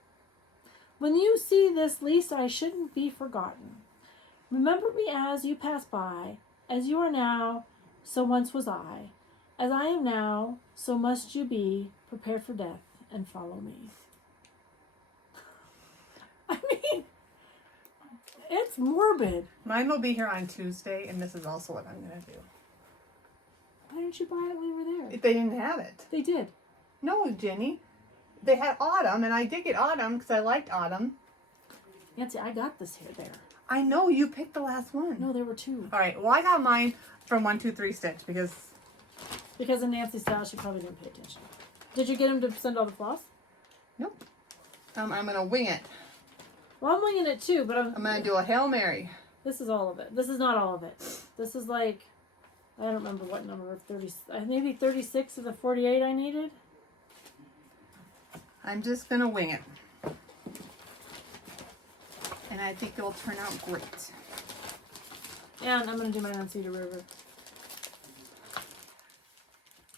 When you see this, least I shouldn't be forgotten. Remember me as you pass by, as you are now, so once was I. As I am now, so must you be, prepared for death, and follow me. I mean, it's morbid. Mine will be here on Tuesday, and this is also what I'm going to do. Why didn't you buy it when you were there? If they didn't have it. They did. No, Jenny. They had autumn, and I did get autumn because I liked autumn. Nancy, I got this here there. I know, you picked the last one. No, there were two. All right, well, I got mine from 1, 2, 3 Stitch because... Because in Nancy's style, she probably didn't pay attention. Did you get him to send all the floss? Nope. I'm going to wing it. Well, I'm winging it too, but I'm going to do a Hail Mary. This is all of it. This is not all of it. This is like, I don't remember what number, 30, maybe 36 of the 48 I needed. I'm just going to wing it. And I think it'll turn out great. And I'm going to do mine on Cedar River.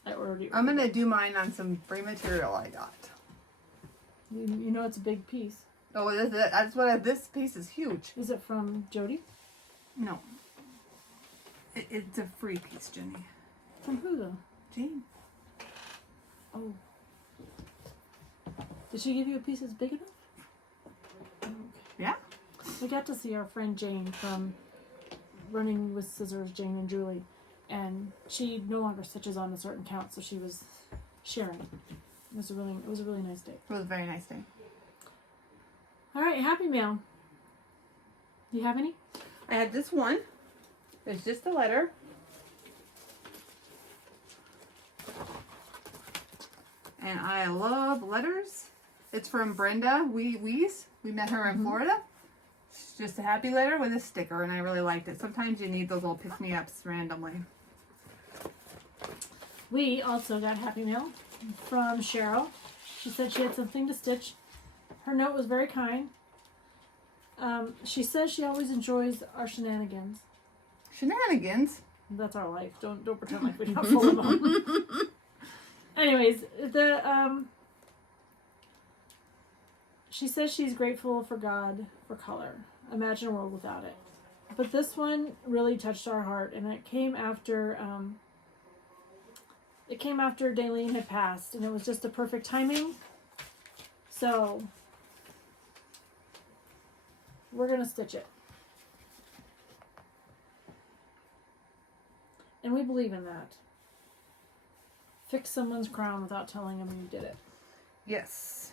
I already... I'm going to do mine on some free material I got. You know it's a big piece. Oh, that's what this piece is huge. Is it from Jody? No. It's a free piece, Jenny. From who though? Jane. Oh. Did she give you a piece that's big enough? Okay. Yeah. We got to see our friend Jane from Running with Scissors, Jane and Julie. And she no longer stitches on a certain count, so she was sharing. It was a really nice day. It was a very nice day. All right, Happy Mail. Do you have any? I had this one. It's just a letter. And I love letters. It's from Brenda Wees. We met her in Florida. It's just a happy letter with a sticker, and I really liked it. Sometimes you need those little pick-me-ups randomly. We also got Happy Mail from Cheryl. She said she had something to stitch. Her note was very kind. She says she always enjoys our shenanigans. Shenanigans? That's our life. Don't pretend like we're not full of them. Anyways, she says she's grateful for God for color. Imagine a world without it. But this one really touched our heart, and it came after Daleen had passed, and it was just a perfect timing. So we're gonna stitch it. And we believe in that. Fix someone's crown without telling them you did it. Yes.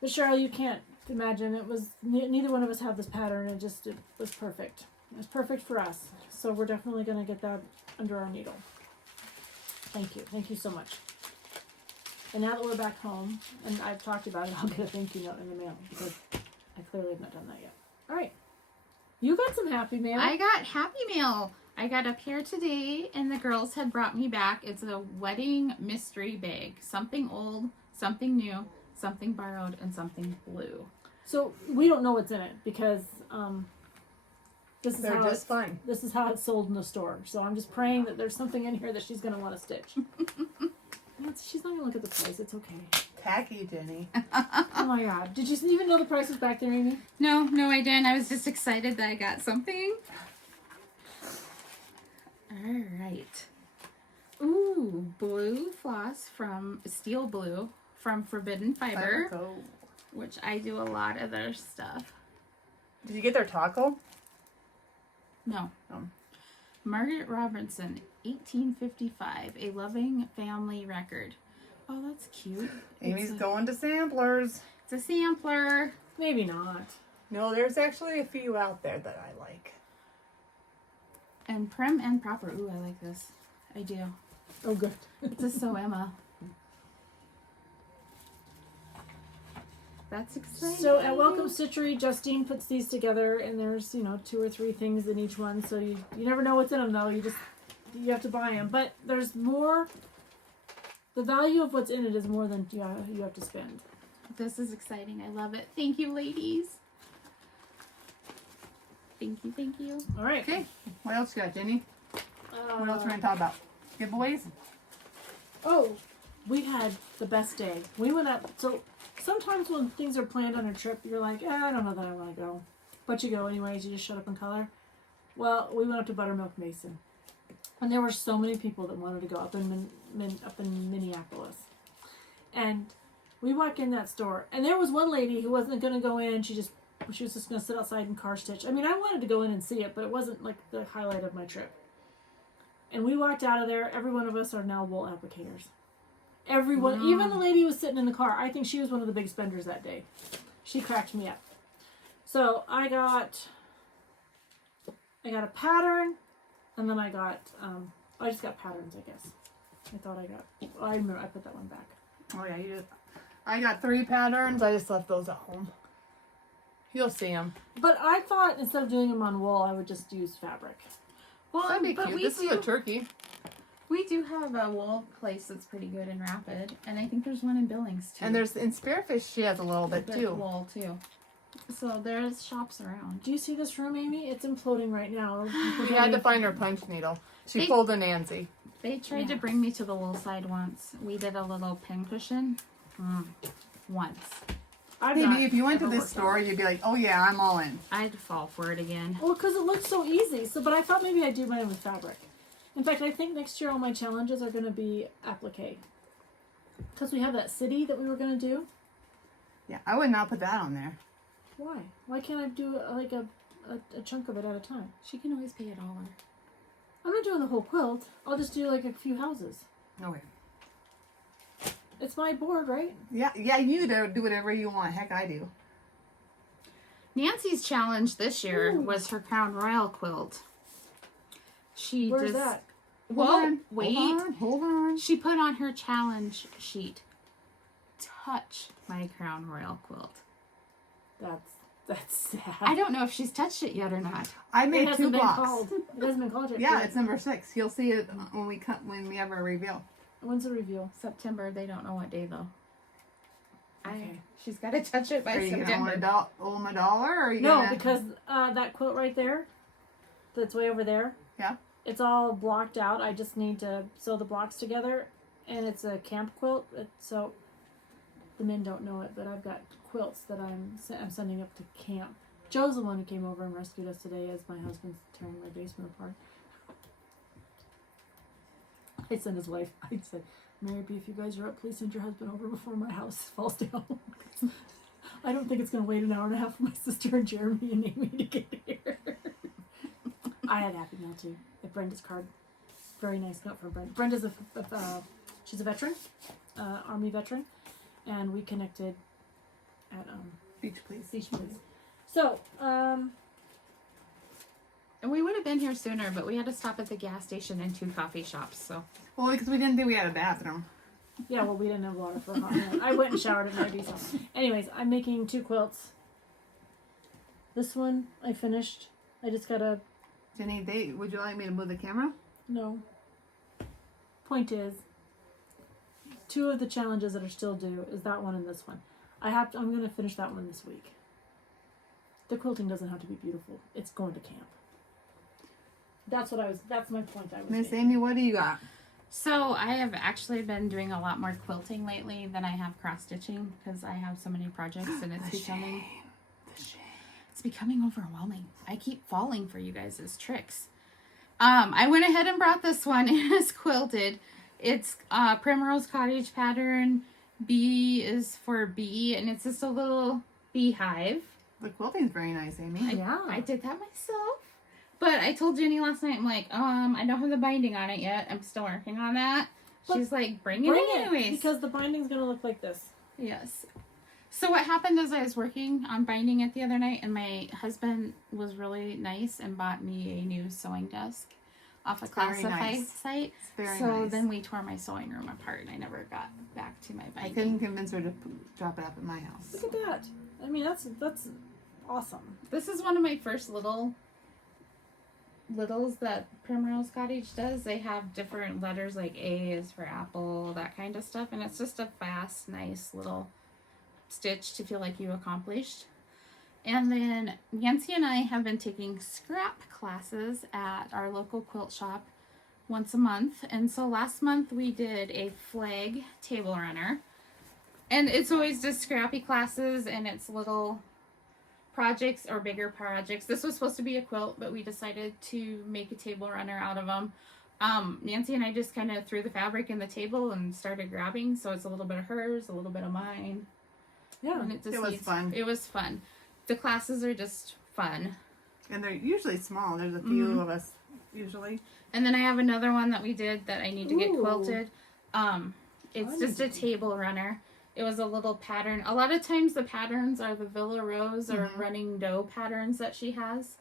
But Cheryl, you can't imagine. It was neither one of us have this pattern. It was perfect. It was perfect for us. So we're definitely going to get that under our needle. Thank you so much. And now that we're back home, and I've talked about it, I'll get a thank you note in the mail because I clearly have not done that yet. All right, you got some happy mail. I got happy mail. I got up here today, and the girls had brought me back. It's a wedding mystery bag. Something old, something new, something borrowed, and something blue. So we don't know what's in it because this is They're just fun. This is how it's sold in the store. So I'm just praying that there's something in here that she's going to want to stitch. She's not going to look at the price. It's okay. Tacky, Jenny. Oh my God. Did you even know the price was back there, Amy? No, I didn't. I was just excited that I got something. All right. Ooh, blue floss from Steel Blue from Forbidden Fiber, which I do a lot of their stuff. Did you get their taco? No. Oh. Margaret Robertson, 1855, A Loving Family Record. Oh, that's cute. Amy's going to samplers. It's a sampler. Maybe not. No, there's actually a few out there that I like. And Prim and Proper. Ooh, I like this. I do. Oh, good. It's a So Emma. That's exciting. So at Welcome Stitchery, Justine puts these together, and there's 2 or 3 things in each one. So you never know what's in them, though. You have to buy them. But there's more. The value of what's in it is more than you have to spend. This is exciting. I love it. Thank you, ladies. Thank you. All right. Okay. What else you got, Jenny? What else we're going to talk about? Giveaways? Oh, we had the best day. We went up. So sometimes when things are planned on a trip, you're like, I don't know that I want to go. But you go anyways. You just shut up in color. Well, we went up to Buttermilk Mason. And there were so many people that wanted to go up in Minneapolis. And we walk in that store. And there was one lady who wasn't going to go in. She was just going to sit outside and car stitch. I mean, I wanted to go in and see it, but it wasn't like the highlight of my trip. And we walked out of there. Every one of us are now wool applicators. Everyone, even the lady who was sitting in the car, I think she was one of the big spenders that day. She cracked me up. So I got a pattern, and then I just got patterns, I guess. I remember I put that one back. Oh, yeah, you did. I got 3 patterns. I just left those at home. You'll see them. But I thought instead of doing them on wool, I would just use fabric. Well, That'd be cute. This is a turkey. We do have a wool place that's pretty good in Rapid, and I think there's one in Billings too. And there's in Spearfish, she has a little bit too. Wool too. So there's shops around. Do you see this room, Amy? It's imploding right now. We had to find her punch needle. She pulled a Nancy. They tried to bring me to the wool side once. We did a little pin cushion. Once. Maybe if you went to this store, you'd be like, oh yeah, I'm all in. I'd fall for it again. Well, because it looks so easy. But I thought maybe I'd do mine with fabric. In fact, I think next year all my challenges are going to be applique. Because we have that city that we were going to do. Yeah, I would not put that on there. Why? Why can't I do like a chunk of it at a time? She can always pay $1. I'm not doing the whole quilt. I'll just do like a few houses. Okay. It's my board, right? Yeah, you do whatever you want. Heck, I do. Nancy's challenge this year was her Crown Royal quilt. Where's that? Whoa, wait. Hold on. She put on her challenge sheet, touch my Crown Royal quilt. That's sad. I don't know if she's touched it yet or not. I made 2 blocks. It hasn't been called yet. Yeah, it's number 6. You'll see it when we have our reveal. When's the reveal? September. They don't know what day though. Okay. She's got to touch it by Are you September. gonna owe them $1, or are you No, gonna... because that quilt right there, that's way over there. Yeah. It's all blocked out. I just need to sew the blocks together, and it's a camp quilt. So the men don't know it, but I've got quilts that I'm sending up to camp. Joe's the one who came over and rescued us today as my husband's tearing my basement apart. I sent his wife. I said, Mary B, if you guys are up, please send your husband over before my house falls down. I don't think it's going to wait an hour and a half for my sister and Jeremy and Amy to get here. I had Happy Mail too. At Brenda's card. Very nice note from Brenda. Brenda's she's a veteran, Army veteran, and we connected at Beach, please. Beach Please. So, And we would have been here sooner, but we had to stop at the gas station and 2 coffee shops. So Well, because we didn't think we had a bathroom. yeah, well, we didn't have water for a hot minute. I went and showered at Maybe. So, anyways, I'm making 2 quilts. This one I finished. I just gotta. Jenny, would you like me to move the camera? No. Point is, 2 of the challenges that are still due is that one and this one. I'm gonna finish that one this week. The quilting doesn't have to be beautiful. It's going to camp. That's my point I was Miss making. Amy, what do you got? So I have actually been doing a lot more quilting lately than I have cross stitching because I have so many projects and it's becoming overwhelming. I keep falling for you guys' tricks. I went ahead and brought this one. It is quilted. It's Primrose Cottage pattern. B is for bee, and it's just a little beehive. The quilting's very nice, Amy. Yeah. I did that myself. But I told Jenny last night, I'm like, I don't have the binding on it yet. I'm still working on that. But She's like, bring it anyways. Because the binding's going to look like this. Yes. So what happened is I was working on binding it the other night, and my husband was really nice and bought me a new sewing desk off a classified site. It's very so nice. then we tore my sewing room apart, and I never got back to my I binding. couldn't convince her to drop it up at my house. Look at that. I mean, that's awesome. This is one of my first littles that Primrose Cottage does. They have different letters, like A is for apple, that kind of stuff, and it's just a fast, nice little stitch to feel like you accomplished. And then Nancy and I have been taking scrap classes at our local quilt shop once a month. And so last month we did a flag table runner. And it's always just scrappy classes, and it's little projects or bigger projects. This was supposed to be a quilt, but we decided to make a table runner out of them. Nancy and I just kind of threw the fabric in the table and started grabbing. So it's a little bit of hers, a little bit of mine. Yeah. And it was fun. It was fun. The classes are just fun. And they're usually small. There's a few of us, usually. And then I have another one that we did that I need to get Ooh. quilted. It's just a table runner. It was a little pattern. A lot of times the patterns are the Villa Rose or Running Doe patterns that she has.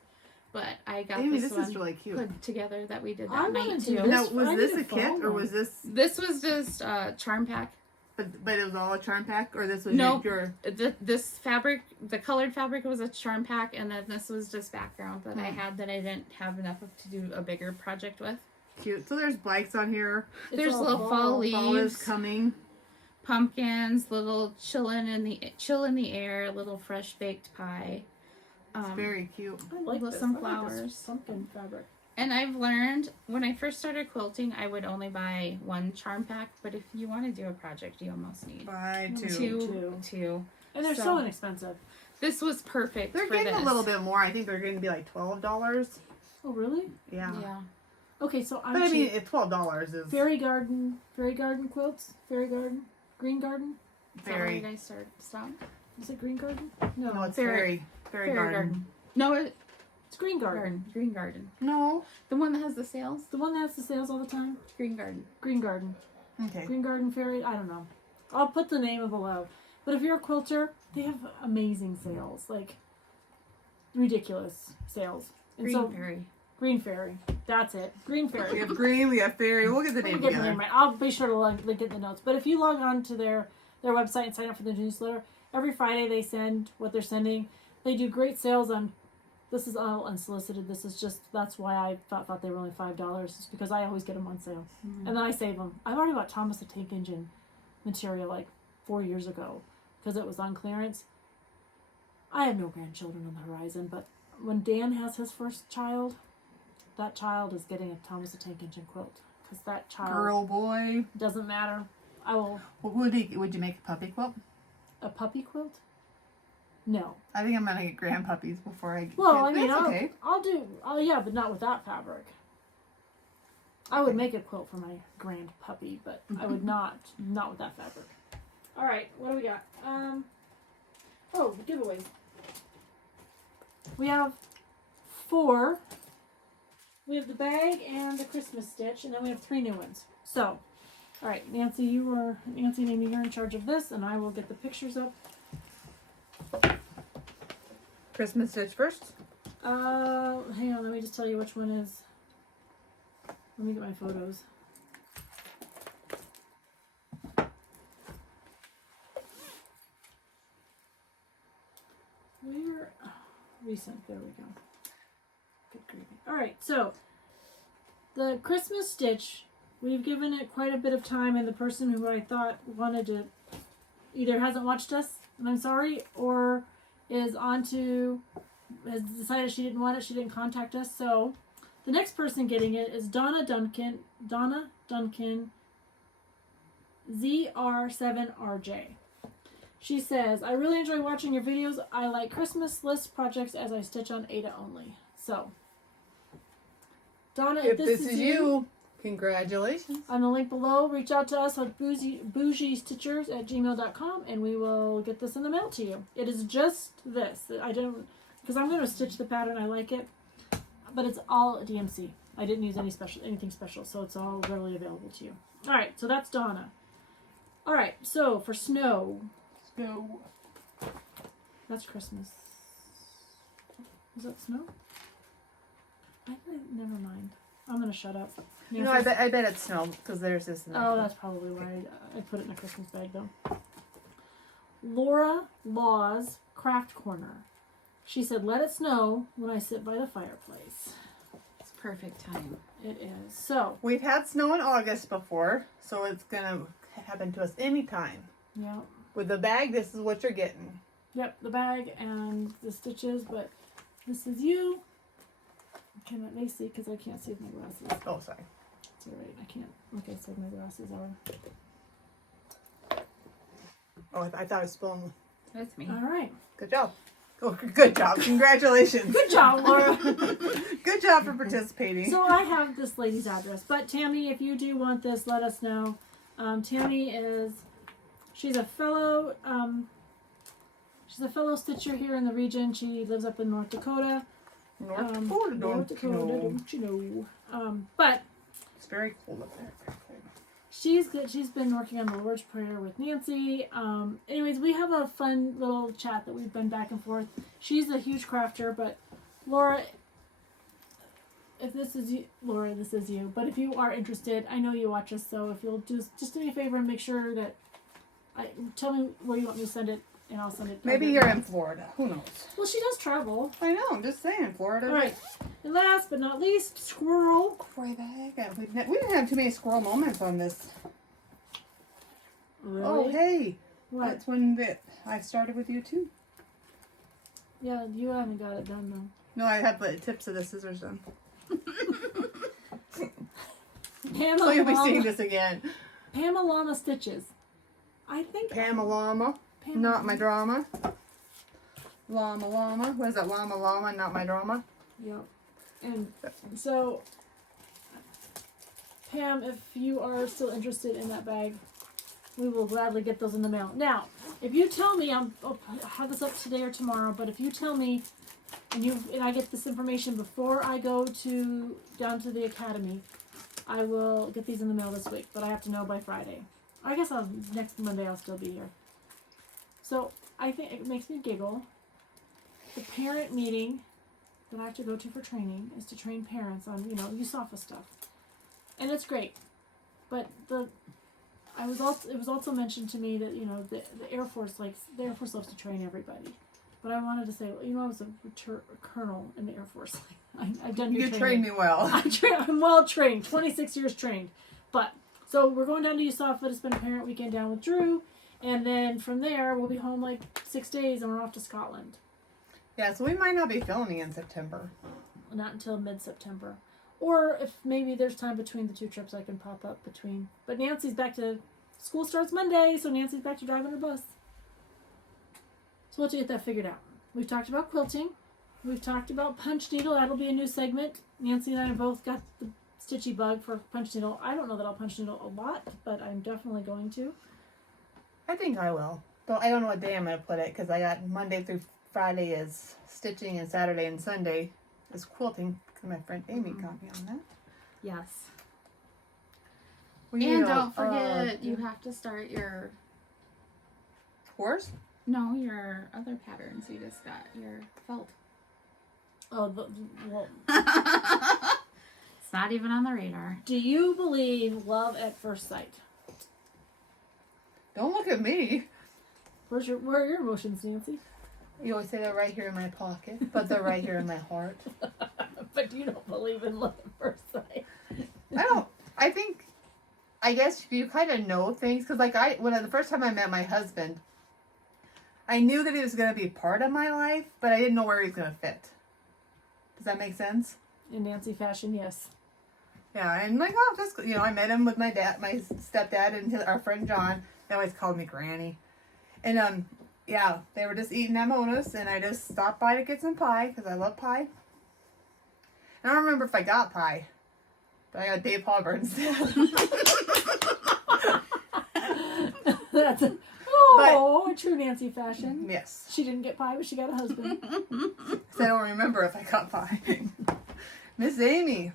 But I got Amy, this this one is really cute. put together that we did I that wanna night do too. this. Now, was I this need a to kit, follow or one. was this... This was just a charm pack. But it was all a charm pack, or this was No, your... this fabric, the colored fabric was a charm pack, and then this was just background that I had that I didn't have enough of to do a bigger project with. Cute. So there's bikes on here. There's all little fall leaves. Fall is coming. Pumpkins, little chill in the air, little fresh baked pie. It's very cute. I like With this. some I like this flowers. pumpkin fabric. And I've learned when I first started quilting, I would only buy one charm pack, but if you want to do a project, you almost need Buy two. And they're so So- inexpensive. This was perfect. They're for getting this. a little bit more. I think they're going to be like $12. Oh, really? Yeah. Yeah. Okay, so I'm But I mean, cheap. if $12 is Fairy garden quilts. Fairy garden, green garden. Is that where you very... guys stop? Is it green garden? No, No, it's Fairy- fairy garden. No, it's green garden. Green garden. No. The one that has the sales. The one that has the sales all the time. Green garden. Green garden. Okay. Green garden fairy. I don't know. I'll put the name below. But if you're a quilter, they have amazing sales, like ridiculous sales. And Green so fairy. green fairy. That's it. Green We fairy. have green, we have fairy. We'll get the Let me name get the together. name right. I'll be sure to link it in the notes. But if you log on to their website and sign up for the newsletter, every Friday they send what they're sending. They do great sales on. This is all unsolicited. This is just, that's why I thought they were only $5. It's because I always get them on sale. And then I save them. I've already bought Thomas the Tank Engine material like 4 years ago because it was on clearance. I have no grandchildren on the horizon, but when Dan has his first child, that child is getting a Thomas the Tank Engine quilt. Because that child Girl, boy. doesn't matter. I will. What would you make a puppy quilt? A puppy quilt? No. I think I'm gonna get grandpuppies before I get Well, kids. I mean, That's okay. I'll do. Oh, yeah, but not with that fabric. I would make a quilt for my grand puppy, but I would not with that fabric. All right, what do we got? Oh, the giveaways. We have 4. We have the bag and the Christmas stitch, and then we have 3 new ones. So, all right, Nancy and Amy, you're in charge of this, and I will get the pictures up. Christmas stitch first. Hang on, let me just tell you which one is. Let me get my photos. Where? Oh, recent. There we go. Good gravy. All right, so the Christmas stitch, we've given it quite a bit of time, and the person who I thought wanted to either hasn't watched us, and I'm sorry, or is has decided she didn't want it. She didn't contact us. So the next person getting it is Donna Duncan ZR7RJ. She says, I really enjoy watching your videos. I like Christmas list projects as I stitch on Ada only. So, Donna, If this is you, congratulations. on the link below, reach out to us at Bougie Stitchers at gmail.com and we will get this in the mail to you. It is just this. I don't, because I'm going to stitch the pattern. I like it, but it's all DMC. I didn't use anything special, so it's all readily available to you. All right, so that's Donna. All right, so for Snow. Snow. That's Christmas. Is that Snow? Never mind. I'm gonna shut up. No, I bet it's snow because there's this. Oh, that's probably why I put it in a Christmas bag though. Laura Law's Craft Corner. She said, "Let it snow when I sit by the fireplace." It's perfect time. It is. So We've had snow in August before, so it's gonna happen to us anytime. yeah, With the bag, this is what you're getting. yep, the bag and the stitches, but this is you. I cannot may see because I can't see with my glasses. Oh, sorry. It's alright. I can't. Okay, so my glasses are. Oh, I thought I was spilling. That's me. All right. Good job. Oh, good job. Congratulations. Good job, Laura. Good job for participating. So I have this lady's address, but Tammy, if you do want this, let us know. Tammy she's a fellow stitcher here in the region. She lives up in North Dakota. North Dakota, North Dakota, don't you know? But it's very cold up there. she's good. She's been working on the Lord's Prayer with Nancy. Anyways, we have a fun little chat that we've been back and forth. She's a huge crafter, but Laura, if this is you, Laura, this is you. But if you are interested, I know you watch us, so if you'll just do me a favor and make sure that tell me where you want me to send it, and I'll send it. Maybe you're in Florida. Who knows? Well, she does travel. I know. I'm just saying, Florida. All right. And last but not least, squirrel. Where the heck? We didn't have too many squirrel moments on this. Really? Oh, hey. What? That's when I started with you, too. Yeah, you haven't got it done though. No, I have the tips of the scissors done. So you'll be seeing this again. Pamalama Stitches. I think Pamalama, not my drama. Llama. What is that? Llama, not my drama. Yep. And so, Pam, if you are still interested in that bag, we will gladly get those in the mail. Now, if you tell me, I'll have this up today or tomorrow, but if you tell me, and I get this information before I go down to the academy, I will get these in the mail this week, but I have to know by Friday. I guess next Monday I'll still be here. So, I think it makes me giggle. The parent meeting that I have to go to for training is to train parents on, USAFA stuff. And it's great. But it was also mentioned to me that, the Air Force loves to train everybody. But I wanted to say, I was a colonel in the Air Force. I've done your training. You trained me well. I'm well trained, 26 years trained. But, so we're going down to USAFA to spend a parent weekend down with Drew. And then from there, we'll be home like 6 days and we're off to Scotland. Yeah, so we might not be filming in September. Not until mid-September. Or if maybe there's time between the two trips, I can pop up between. But Nancy's school starts Monday, so Nancy's back to driving her bus. So we'll have to get that figured out. We've talked about quilting. We've talked about punch needle. That'll be a new segment. Nancy and I both got the stitchy bug for punch needle. I don't know that I'll punch needle a lot, but I'm definitely going to. I think I will. Though I don't know what day I'm going to put it, because I got Monday through Friday is stitching and Saturday and Sunday is quilting. Because my friend Amy got me on that. Yes. Well, And don't forget, you have to start your... Course? No, your other patterns you just got. Your felt. Oh, well, It's not even on the radar. do you believe love at first sight? Don't look at me. Where are your emotions, Nancy? You always say they're right here in my pocket, but they're right here in my heart. But you don't believe in love at first sight. I guess you kind of know things. Because, like, the first time I met my husband, I knew that he was going to be part of my life, but I didn't know where he was going to fit. Does that make sense? In Nancy fashion, yes. Yeah, and like, oh, just, I met him with my dad, my stepdad, and our friend John. They always called me Granny. And, yeah, they were just eating at Mona's, and I just stopped by to get some pie, because I love pie. And I don't remember if I got pie, but I got Dave Hauber instead. That's a true Nancy fashion. Yes. She didn't get pie, but she got a husband. So I don't remember if I got pie. Miss Amy.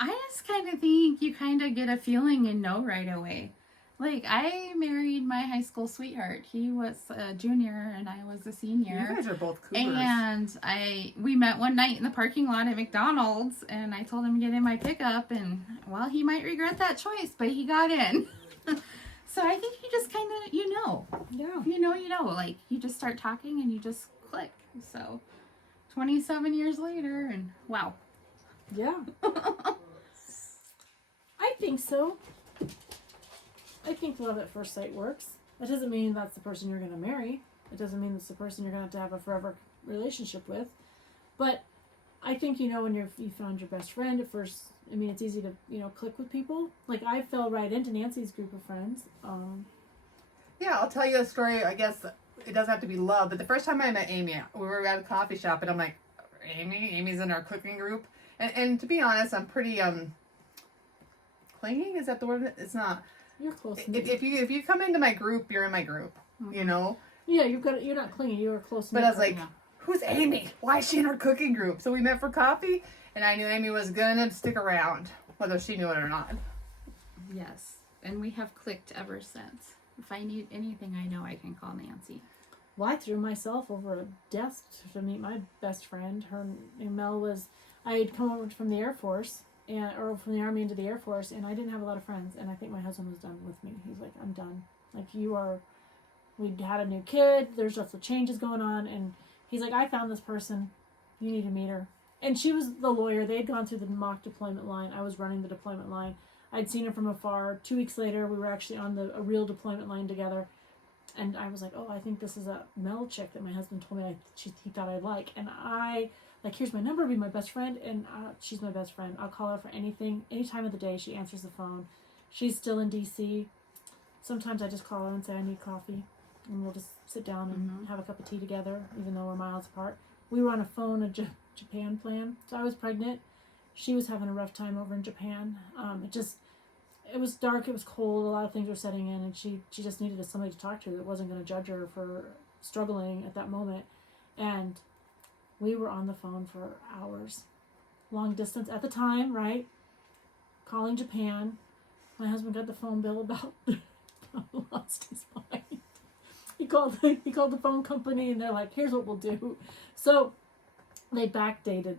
I just kind of think you kind of get a feeling and know right away. Like, I married my high school sweetheart. He was a junior and I was a senior. You guys are both cougars. And we met one night in the parking lot at McDonald's, and I told him to get in my pickup, and, well, he might regret that choice, but he got in. So I think you just kind of, Yeah. you know, like, you just start talking and you just click. So 27 years later, and wow. Yeah. I think so. I think love at first sight works. That doesn't mean that's the person you're going to marry. It doesn't mean that's the person you're going to have a forever relationship with. But I think, when you found your best friend at first, I mean, it's easy to, click with people. Like, I fell right into Nancy's group of friends. Yeah, I'll tell you a story. I guess it doesn't have to be love, but the first time I met Amy, we were at a coffee shop, and I'm like, Amy's in our cooking group. And to be honest, I'm pretty, clinging? Is that the word? It's not. You're close. If you come into my group, you're in my group, Yeah, you're not clinging. You were close. But I was like, who's Amy? Why is she in our cooking group? So we met for coffee, and I knew Amy was gonna stick around, whether she knew it or not. Yes. And we have clicked ever since. If I need anything, I know I can call Nancy. Well, I threw myself over a desk to meet my best friend. Her name Mel was. I had come over from the Air Force, or from the Army into the Air Force, and I didn't have a lot of friends. And I think my husband was done with me. He's like, I'm done. Like, we'd had a new kid. There's lots of changes going on, and he's like, I found this person. You need to meet her. And she was the lawyer. They had gone through the mock deployment line. I was running the deployment line. I'd seen her from afar. 2 weeks later, we were actually on a real deployment line together. And I was like, oh, I think this is a Mel chick that my husband told me he thought I'd like. And I, here's my number, be my best friend. And she's my best friend. I'll call her for anything, any time of the day. She answers the phone. She's still in D.C. Sometimes I just call her and say I need coffee. And we'll just sit down and have a cup of tea together, even though we're miles apart. We were on a Japan plan. So I was pregnant. She was having a rough time over in Japan. It was dark, it was cold, a lot of things were setting in, and she just needed somebody to talk to that wasn't going to judge her for struggling at that moment. And we were on the phone for hours. Long distance at the time, right? Calling Japan. My husband got the phone bill about lost his mind. He called the phone company, and they're like, here's what we'll do. So they backdated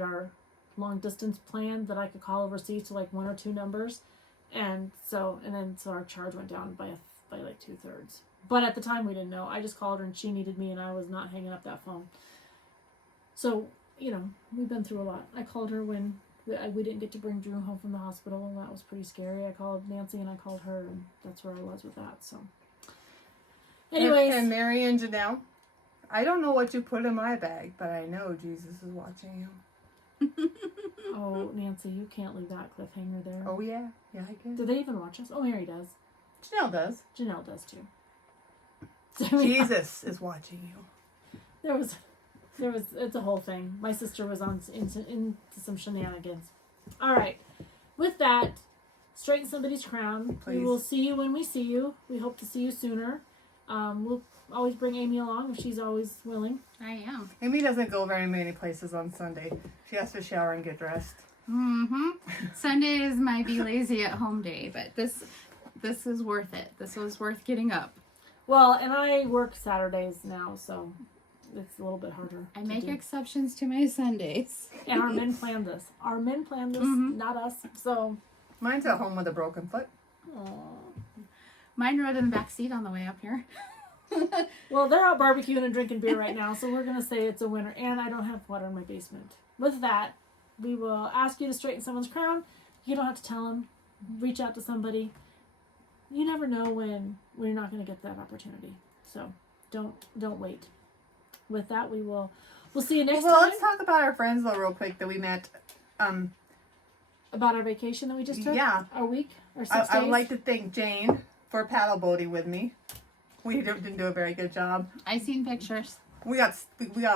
our long distance plan that I could call overseas to like 1 or 2 numbers, and so our charge went down by like 2/3. But at the time we didn't know. I just called her and she needed me, and I was not hanging up that phone. So we've been through a lot. I called her when we didn't get to bring Drew home from the hospital, and that was pretty scary. I called Nancy and I called her, and that's where I was with that. So anyways, and Mary and Janelle, I don't know what you put in my bag, but I know Jesus is watching you. Oh, Nancy, you can't leave that cliffhanger there. Oh, yeah. Yeah, I can. Do they even watch us? Oh, Mary does. Janelle does. Janelle does, too. So, Jesus is watching you. It's a whole thing. My sister was into some shenanigans. All right. With that, straighten somebody's crown. Please. We will see you when we see you. We hope to see you sooner. We'll always bring Amy along if she's always willing. I am. Amy doesn't go very many places on Sunday. She has to shower and get dressed. Sunday is my be lazy at home day, but this is worth it. This was worth getting up. Well, and I work Saturdays now, so it's a little bit harder. I to make do. exceptions to my Sundays. And our men planned this. Our men planned this, Mhm. not us. So, Mine's at home with a broken foot. Mine rode in the back seat on the way up here. well, they're out barbecuing and drinking beer right now, so we're gonna say it's a winner. And I don't have water in my basement. With that, we will ask you to straighten someone's crown. You don't have to tell them. Reach out to somebody. You never know when you're not going to get that opportunity. So don't wait. With that, we'll see you next Well, time. let's talk about our friends though real quick that we met. About our vacation that we just took. Yeah. Our week or 6 days. I would like to thank Jane for paddle boating with me. We didn't do a very good job. I seen pictures. We got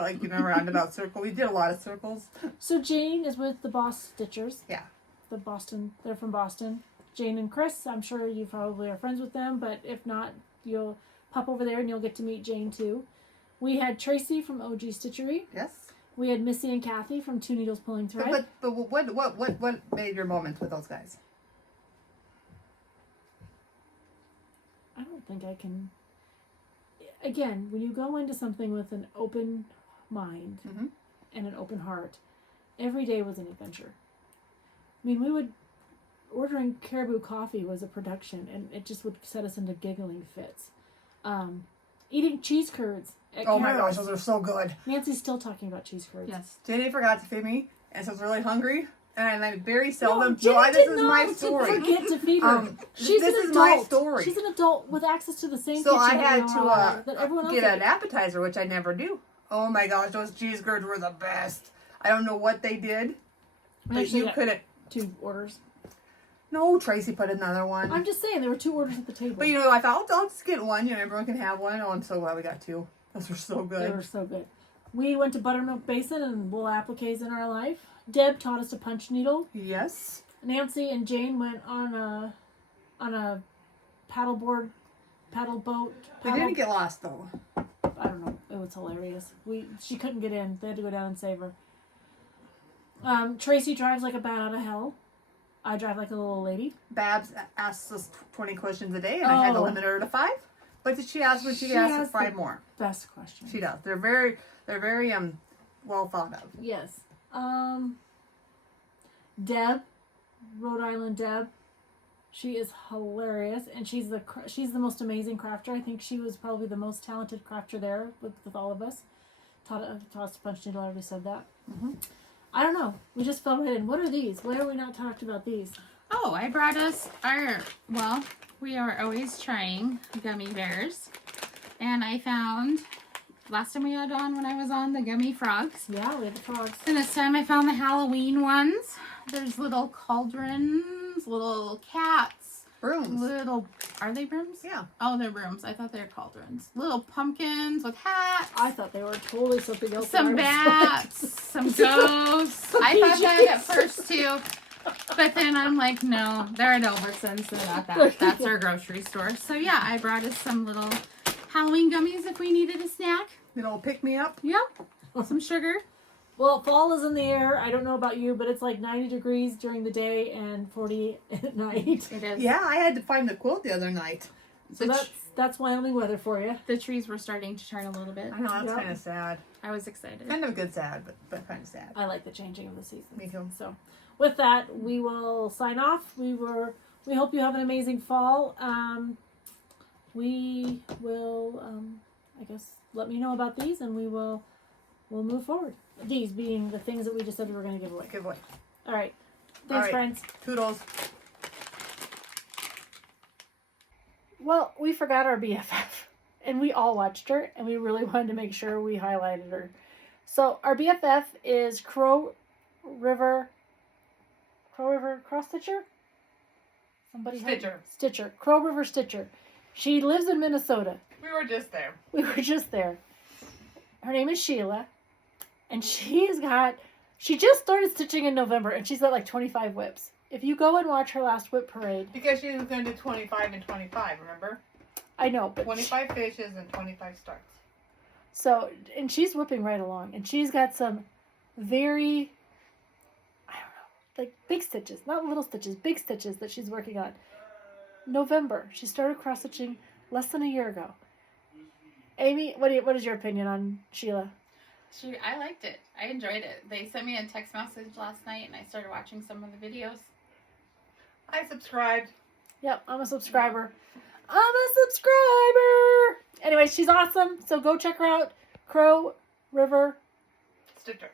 like a roundabout circle. We did a lot of circles. So Jane is with the Boss Stitchers. Yeah. They're from Boston. Jane and Chris, I'm sure you probably are friends with them, but if not, you'll pop over there and you'll get to meet Jane too. We had Tracy from OG Stitchery. Yes. We had Missy and Kathy from Two Needles Pulling Thread. But what made your moments with those guys? I don't think I can. Again, when you go into something with an open mind Mm-hmm. and an open heart, every day was an adventure. I mean, ordering Caribou coffee was a production, and it just would set us into giggling fits. Eating cheese curds at Oh my Carol's. gosh, those are so good. Nancy's still talking about cheese curds. Yes. Jenny forgot to feed me, and so I was really hungry, and I very seldom. Jenny this did is not my story. forget to feed her. She's this an is adult. my story. She's an adult with access to the same So I kitchen had that everyone else to get had. an appetizer, which I never do. Oh my gosh, those cheese curds were the best. I don't know what they did, We but actually you got couldn't. 2 orders. No, Tracy put another one. I'm just saying there were 2 orders at the table. But I thought I'll just get one. Everyone can have one. Oh, I'm so glad we got 2. Those were so They good. were so good. We went to Buttermilk Basin and wool appliques in our life. Deb taught us to punch needle. Yes. Nancy and Jane went on a paddle boat. We didn't get lost though. I don't know. It was hilarious. She couldn't get in. They had to go down and save her. Tracy drives like a bat out of hell. I drive like a little lady. Babs asks us 20 questions a day, and I had to limit her to 5. But did she ask when she asked for 5 more? Best question. She does. They're very well thought of. Yes. Deb, Rhode Island Deb. She is hilarious, and she's the most amazing crafter. I think she was probably the most talented crafter there with all of us. Taught us to punch needle. I already said that. Mm-hmm. I don't know. We just fell right in. What are these? Why have we not talked about these? Oh, I brought us we are always trying gummy bears. And I found, last time we had on when I was on, the gummy frogs. Yeah, we have the frogs. And this time I found the Halloween ones. There's little cauldrons, little cats. Brooms. Are they brooms? Yeah. Oh, they're brooms. I thought they were cauldrons. Little pumpkins with hats. I thought they were totally something else. Some bats, some ghosts. I thought that at first too. But then I'm like, no, they're at Albertsons, so not that. That's our grocery store. So yeah, I brought us some little Halloween gummies if we needed a snack. It'll pick me up. Yep. Some sugar. Well, fall is in the air. I don't know about you, but it's like 90 degrees during the day and 40 at night. It is. Yeah, I had to find the quilt the other night. So that's Wyoming weather for you. The trees were starting to turn a little bit. I know, that's Yep. kind of sad. I was excited. Kind of good sad, but kind of sad. I like the changing of the seasons. Me too. So, with that, we will sign off. We hope you have an amazing fall. We will, I guess, let me know about these, and we'll move forward. These being the things that we just said we were going to give away. Giveaway. All right. Thanks, All right. friends. Toodles. Well, we forgot our BFF, and we all watched her, and we really wanted to make sure we highlighted her. So our BFF is Crow River Cross Stitcher? Stitcher. Crow River Stitcher. She lives in Minnesota. We were just there. We were just there. Her name is Sheila, and she just started stitching in November, and she's got like 25 whips. If you go and watch her last whip parade. Because she was going to do 25 and 25, remember? I know, but 25 fishes and 25 starts. So, and she's whipping right along, and she's got some very, I don't know, like big stitches, not little stitches, big stitches that she's working on. November, she started cross stitching less than a year ago. Amy, what is your opinion on Sheila? I liked it. I enjoyed it. They sent me a text message last night, and I started watching some of the videos. I subscribed. Yep, I'm a subscriber. Anyway, she's awesome. So go check her out. Crow River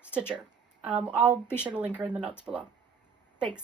Stitcher. I'll be sure to link her in the notes below. Thanks.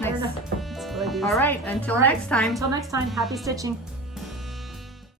Nice. That's what I do. All right. Until next time. Until next time, happy stitching.